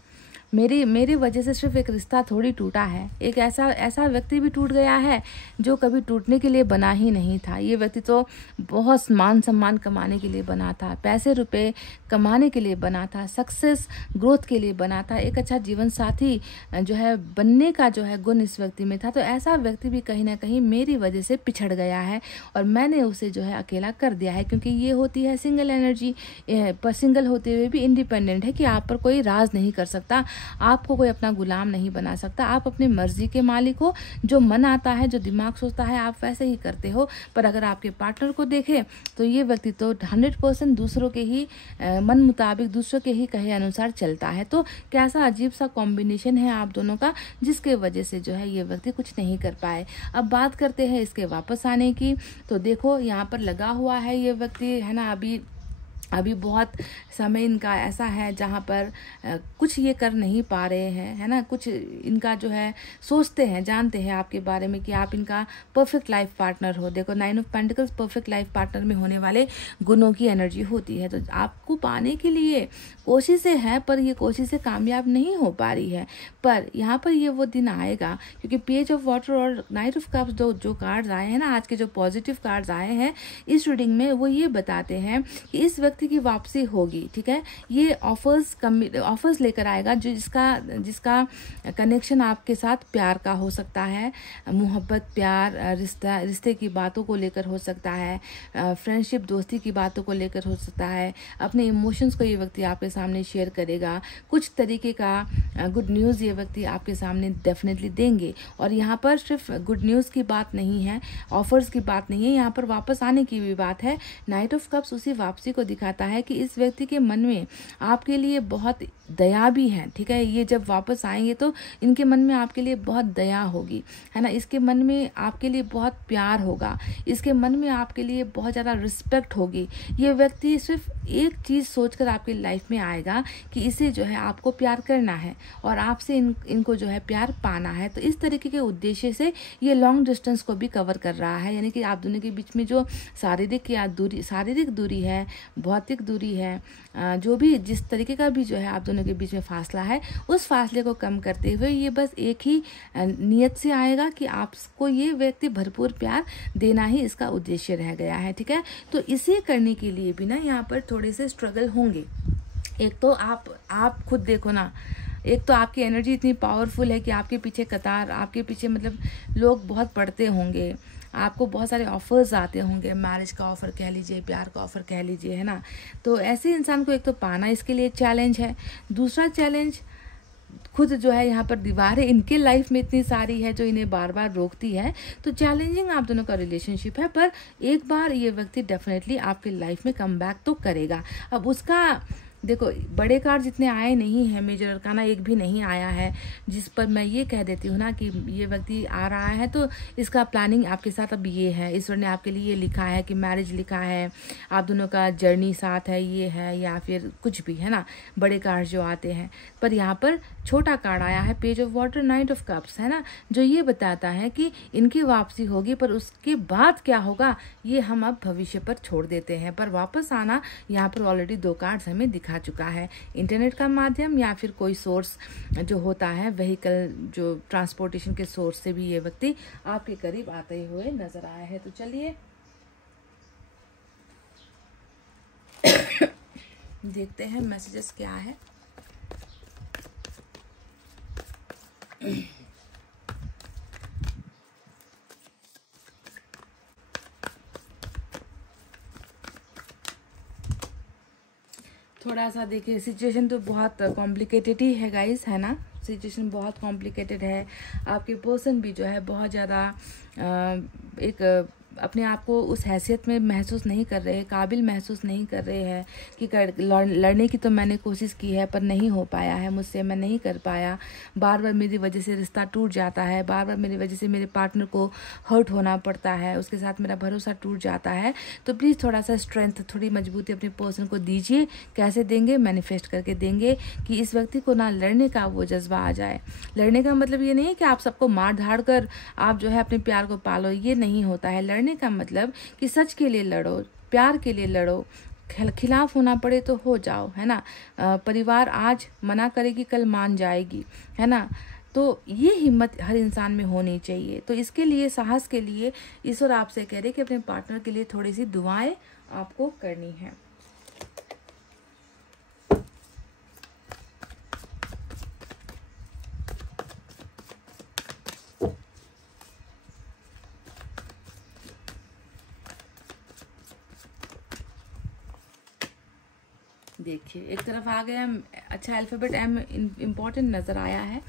मेरी वजह से सिर्फ एक रिश्ता थोड़ी टूटा है, एक ऐसा व्यक्ति भी टूट गया है जो कभी टूटने के लिए बना ही नहीं था। ये व्यक्ति तो बहुत मान सम्मान कमाने के लिए बना था, पैसे रुपए कमाने के लिए बना था, सक्सेस ग्रोथ के लिए बना था, एक अच्छा जीवन साथी जो है बनने का जो है गुण इस व्यक्ति में था। तो ऐसा व्यक्ति भी कहीं ना कहीं मेरी वजह से पिछड़ गया है और मैंने उसे जो है अकेला कर दिया है, क्योंकि ये होती है सिंगल एनर्जी। पर सिंगल होते हुए भी इंडिपेंडेंट है कि आप पर कोई राज नहीं कर सकता, आपको कोई अपना गुलाम नहीं बना सकता, आप अपनी मर्जी के मालिक हो, जो मन आता है, जो दिमाग सोचता है आप वैसे ही करते हो। पर अगर आपके पार्टनर को देखें तो ये व्यक्ति तो 100% दूसरों के ही मन मुताबिक, दूसरों के ही कहे अनुसार चलता है। तो कैसा अजीब सा कॉम्बिनेशन है आप दोनों का, जिसके वजह से जो है ये व्यक्ति कुछ नहीं कर पाए। अब बात करते हैं इसके वापस आने की। तो देखो यहाँ पर लगा हुआ है ये व्यक्ति, है ना, अभी बहुत समय इनका ऐसा है जहाँ पर कुछ ये कर नहीं पा रहे हैं, है ना। कुछ इनका जो है सोचते हैं, जानते हैं आपके बारे में कि आप इनका परफेक्ट लाइफ पार्टनर हो। देखो 9 of pentacles perfect life partner में होने वाले गुणों की एनर्जी होती है। तो आपको पाने के लिए कोशिशें हैं, पर ये कोशिशें कामयाब नहीं हो पा रही है। पर यहाँ पर ये वो दिन आएगा, क्योंकि पेज ऑफ वाटर और नाइट ऑफ कप्स जो कार्ड्स आए हैं ना, आज के जो पॉजिटिव कार्ड्स आए हैं इस रीडिंग में, वो ये बताते हैं कि इस व्यक्ति की वापसी होगी। ठीक है, ये ऑफर्स लेकर आएगा जिसका कनेक्शन आपके साथ प्यार का हो सकता है, मोहब्बत, प्यार, रिश्ते की बातों को लेकर हो सकता है, फ्रेंडशिप, दोस्ती की बातों को लेकर हो सकता है। अपने इमोशंस को ये व्यक्ति आपके सामने शेयर करेगा। कुछ तरीके का गुड न्यूज़ ये व्यक्ति आपके सामने डेफिनेटली देंगे। और यहाँ पर सिर्फ गुड न्यूज़ की बात नहीं है, ऑफर्स की बात नहीं है, यहाँ पर वापस आने की भी बात है। नाइट ऑफ कप्स उसी वापसी को दिखाता है कि इस व्यक्ति के मन में आपके लिए बहुत दया भी है। ठीक है, ये जब वापस आएंगे तो इनके मन में आपके लिए बहुत दया होगी, है ना। इसके मन में आपके लिए बहुत प्यार होगा, इसके मन में आपके लिए बहुत ज़्यादा रिस्पेक्ट होगी। ये व्यक्ति सिर्फ एक चीज़ सोचकर आपकी लाइफ में आएगा कि इसे जो है आपको प्यार करना है और आपसे इनको जो है प्यार पाना है। तो इस तरीके के उद्देश्य से ये लॉन्ग डिस्टेंस को भी कवर कर रहा है, यानी कि आप दोनों के बीच में जो शारीरिक दूरी है, भौतिक दूरी है, जो भी जिस तरीके का भी जो है आप दोनों के बीच में फासला है, उस फासले को कम करते हुए ये बस एक ही नियत से आएगा कि आपको ये व्यक्ति भरपूर प्यार देना ही इसका उद्देश्य रह गया है। ठीक है, तो इसे करने के लिए भी ना यहाँ पर थोड़े से स्ट्रगल होंगे। एक तो आप खुद देखो ना, एक तो आपकी एनर्जी इतनी पावरफुल है कि आपके पीछे कतार, आपके पीछे मतलब लोग बहुत पड़ते होंगे, आपको बहुत सारे ऑफर्स आते होंगे, मैरिज का ऑफ़र कह लीजिए, प्यार का ऑफ़र कह लीजिए, है ना। तो ऐसे इंसान को एक तो पाना इसके लिए एक चैलेंज है। दूसरा चैलेंज खुद जो है यहाँ पर दीवारें इनके लाइफ में इतनी सारी है जो इन्हें बार बार रोकती है। तो चैलेंजिंग आप दोनों का रिलेशनशिप है, पर एक बार ये व्यक्ति डेफिनेटली आपके लाइफ में कम बैक तो करेगा। अब उसका देखो बड़े कार्ड जितने आए नहीं हैं, मेजर अरकाना एक भी नहीं आया है जिस पर मैं ये कह देती हूँ ना कि ये व्यक्ति आ रहा है तो इसका प्लानिंग आपके साथ अब ये है। ईश्वर ने आपके लिए ये लिखा है कि मैरिज लिखा है, आप दोनों का जर्नी साथ है, ये है, या फिर कुछ भी, है ना, बड़े कार्ड जो आते हैं। पर यहाँ पर छोटा कार्ड आया है, page of water, night of cups, है ना, जो ये बताता है कि इनकी वापसी होगी, पर उसके बाद क्या होगा ये हम अब भविष्य पर छोड़ देते हैं। पर वापस आना यहाँ पर ऑलरेडी 2 कार्ड्स हमें दिखा चुका है, इंटरनेट का माध्यम या फिर कोई सोर्स जो होता है, व्हीकल जो ट्रांसपोर्टेशन के सोर्स से भी ये व्यक्ति आपके करीब आते हुए नजर आया है। तो चलिए देखते हैं मैसेजेस क्या है। थोड़ा सा देखिए, सिचुएशन तो बहुत कॉम्प्लिकेटेड ही है गाइस, है ना, सिचुएशन बहुत कॉम्प्लिकेटेड है। आपके पर्सन भी जो है बहुत ज़्यादा एक अपने आप को उस हैसियत में महसूस नहीं कर रहे हैं, काबिल महसूस नहीं कर रहे हैं कि लड़ने की तो मैंने कोशिश की है पर नहीं हो पाया है मुझसे, मैं नहीं कर पाया, बार बार मेरी वजह से रिश्ता टूट जाता है, बार बार मेरी वजह से मेरे पार्टनर को हर्ट होना पड़ता है, उसके साथ मेरा भरोसा टूट जाता है, तो प्लीज़ थोड़ा सा स्ट्रेंथ, थोड़ी मजबूती अपने पर्सन को दीजिए। कैसे देंगे? मैनिफेस्ट करके देंगे कि इस व्यक्ति को ना लड़ने का वो जज्बा आ जाए। लड़ने का मतलब ये नहीं है कि आप सबको मार धाड़ कर आप जो है अपने प्यार को पालो, ये नहीं होता है। लड़ने का मतलब कि सच के लिए लड़ो, प्यार के लिए लड़ो, खिलाफ होना पड़े तो हो जाओ, है ना। परिवार आज मना करेगी, कल मान जाएगी, है ना। तो ये हिम्मत हर इंसान में होनी चाहिए। तो इसके लिए, साहस के लिए ईश्वर आपसे कह रहे कि अपने पार्टनर के लिए थोड़ी सी दुआएं आपको करनी है। देखिए एक तरफ आ गया अच्छा अल्फ़ाबेट एम इम्पॉर्टेंट नज़र आया है।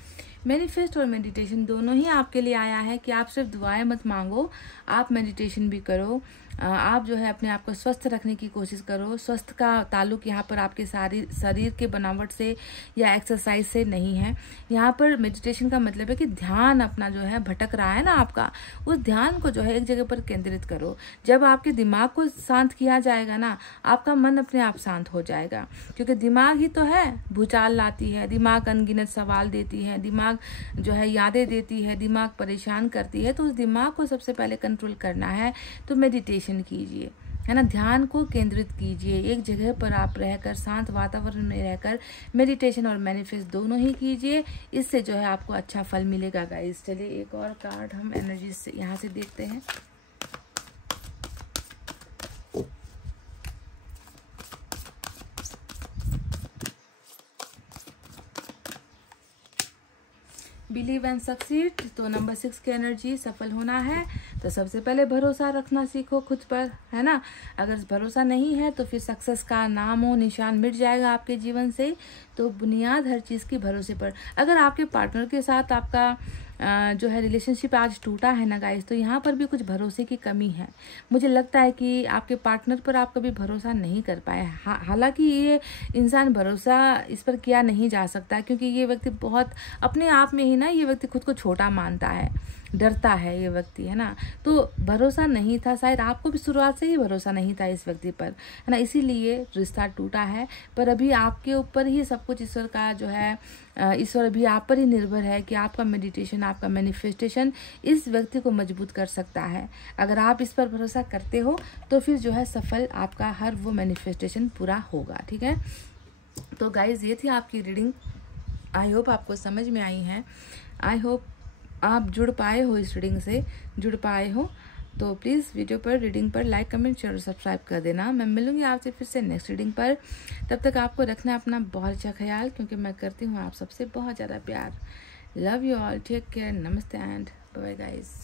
मैनिफेस्ट और मेडिटेशन दोनों ही आपके लिए आया है कि आप सिर्फ दुआएं मत मांगो, आप मेडिटेशन भी करो। आप जो है अपने आप को स्वस्थ रखने की कोशिश करो। स्वस्थ का ताल्लुक यहाँ पर आपके सारी शरीर के बनावट से या एक्सरसाइज से नहीं है। यहाँ पर मेडिटेशन का मतलब है कि ध्यान अपना जो है भटक रहा है ना आपका, उस ध्यान को जो है एक जगह पर केंद्रित करो। जब आपके दिमाग को शांत किया जाएगा ना, आपका मन अपने आप शांत हो जाएगा, क्योंकि दिमाग ही तो है भूचाल लाती है, दिमाग अनगिनत सवाल देती है, दिमाग जो है यादें देती है, दिमाग परेशान करती है। तो उस दिमाग को सबसे पहले कंट्रोल करना है तो मेडिटेशन कीजिए, है ना। ध्यान को केंद्रित कीजिए, एक जगह पर आप रहकर शांत वातावरण में रहकर मेडिटेशन और मैनिफेस्ट दोनों ही कीजिए। इससे जो है आपको अच्छा फल मिलेगा गाइस। चलिए एक और कार्ड हम एनर्जी से यहाँ से देखते हैं। बिलीव एंड सक्सीड, तो नंबर 6 की एनर्जी, सफल होना है तो सबसे पहले भरोसा रखना सीखो खुद पर, है ना। अगर भरोसा नहीं है तो फिर सक्सेस का नाम हो निशान मिट जाएगा आपके जीवन से। तो बुनियाद हर चीज़ की भरोसे पर। अगर आपके पार्टनर के साथ आपका जो है रिलेशनशिप आज टूटा है ना गाइस, तो यहाँ पर भी कुछ भरोसे की कमी है। मुझे लगता है कि आपके पार्टनर पर आप कभी भरोसा नहीं कर पाए। हालांकि ये इंसान भरोसा इस पर किया नहीं जा सकता, क्योंकि ये व्यक्ति बहुत अपने आप में ही ना, ये व्यक्ति खुद को छोटा मानता है, डरता है ये व्यक्ति, है ना। तो भरोसा नहीं था, शायद आपको भी शुरुआत से ही भरोसा नहीं था इस व्यक्ति पर, है ना, इसीलिए रिश्ता टूटा है। पर अभी आपके ऊपर ही सब कुछ ईश्वर का जो है, ईश्वर अभी आप पर ही निर्भर है कि आपका मेडिटेशन, आपका मैनिफेस्टेशन इस व्यक्ति को मजबूत कर सकता है। अगर आप इस पर भरोसा करते हो तो फिर जो है सफल आपका हर वो मैनिफेस्टेशन पूरा होगा, ठीक है। तो गाइज ये थी आपकी रीडिंग। आई होप आपको समझ में आई है। आई होप आप जुड़ पाए हो, इस रीडिंग से जुड़ पाए हो। तो प्लीज़ वीडियो पर, रीडिंग पर लाइक, कमेंट, शेयर और सब्सक्राइब कर देना। मैं मिलूंगी आपसे फिर से नेक्स्ट रीडिंग पर। तब तक आपको रखना अपना बहुत अच्छा ख्याल, क्योंकि मैं करती हूँ आप सबसे बहुत ज़्यादा प्यार। Love you all, take care, नमस्ते एंड बाय गाइस।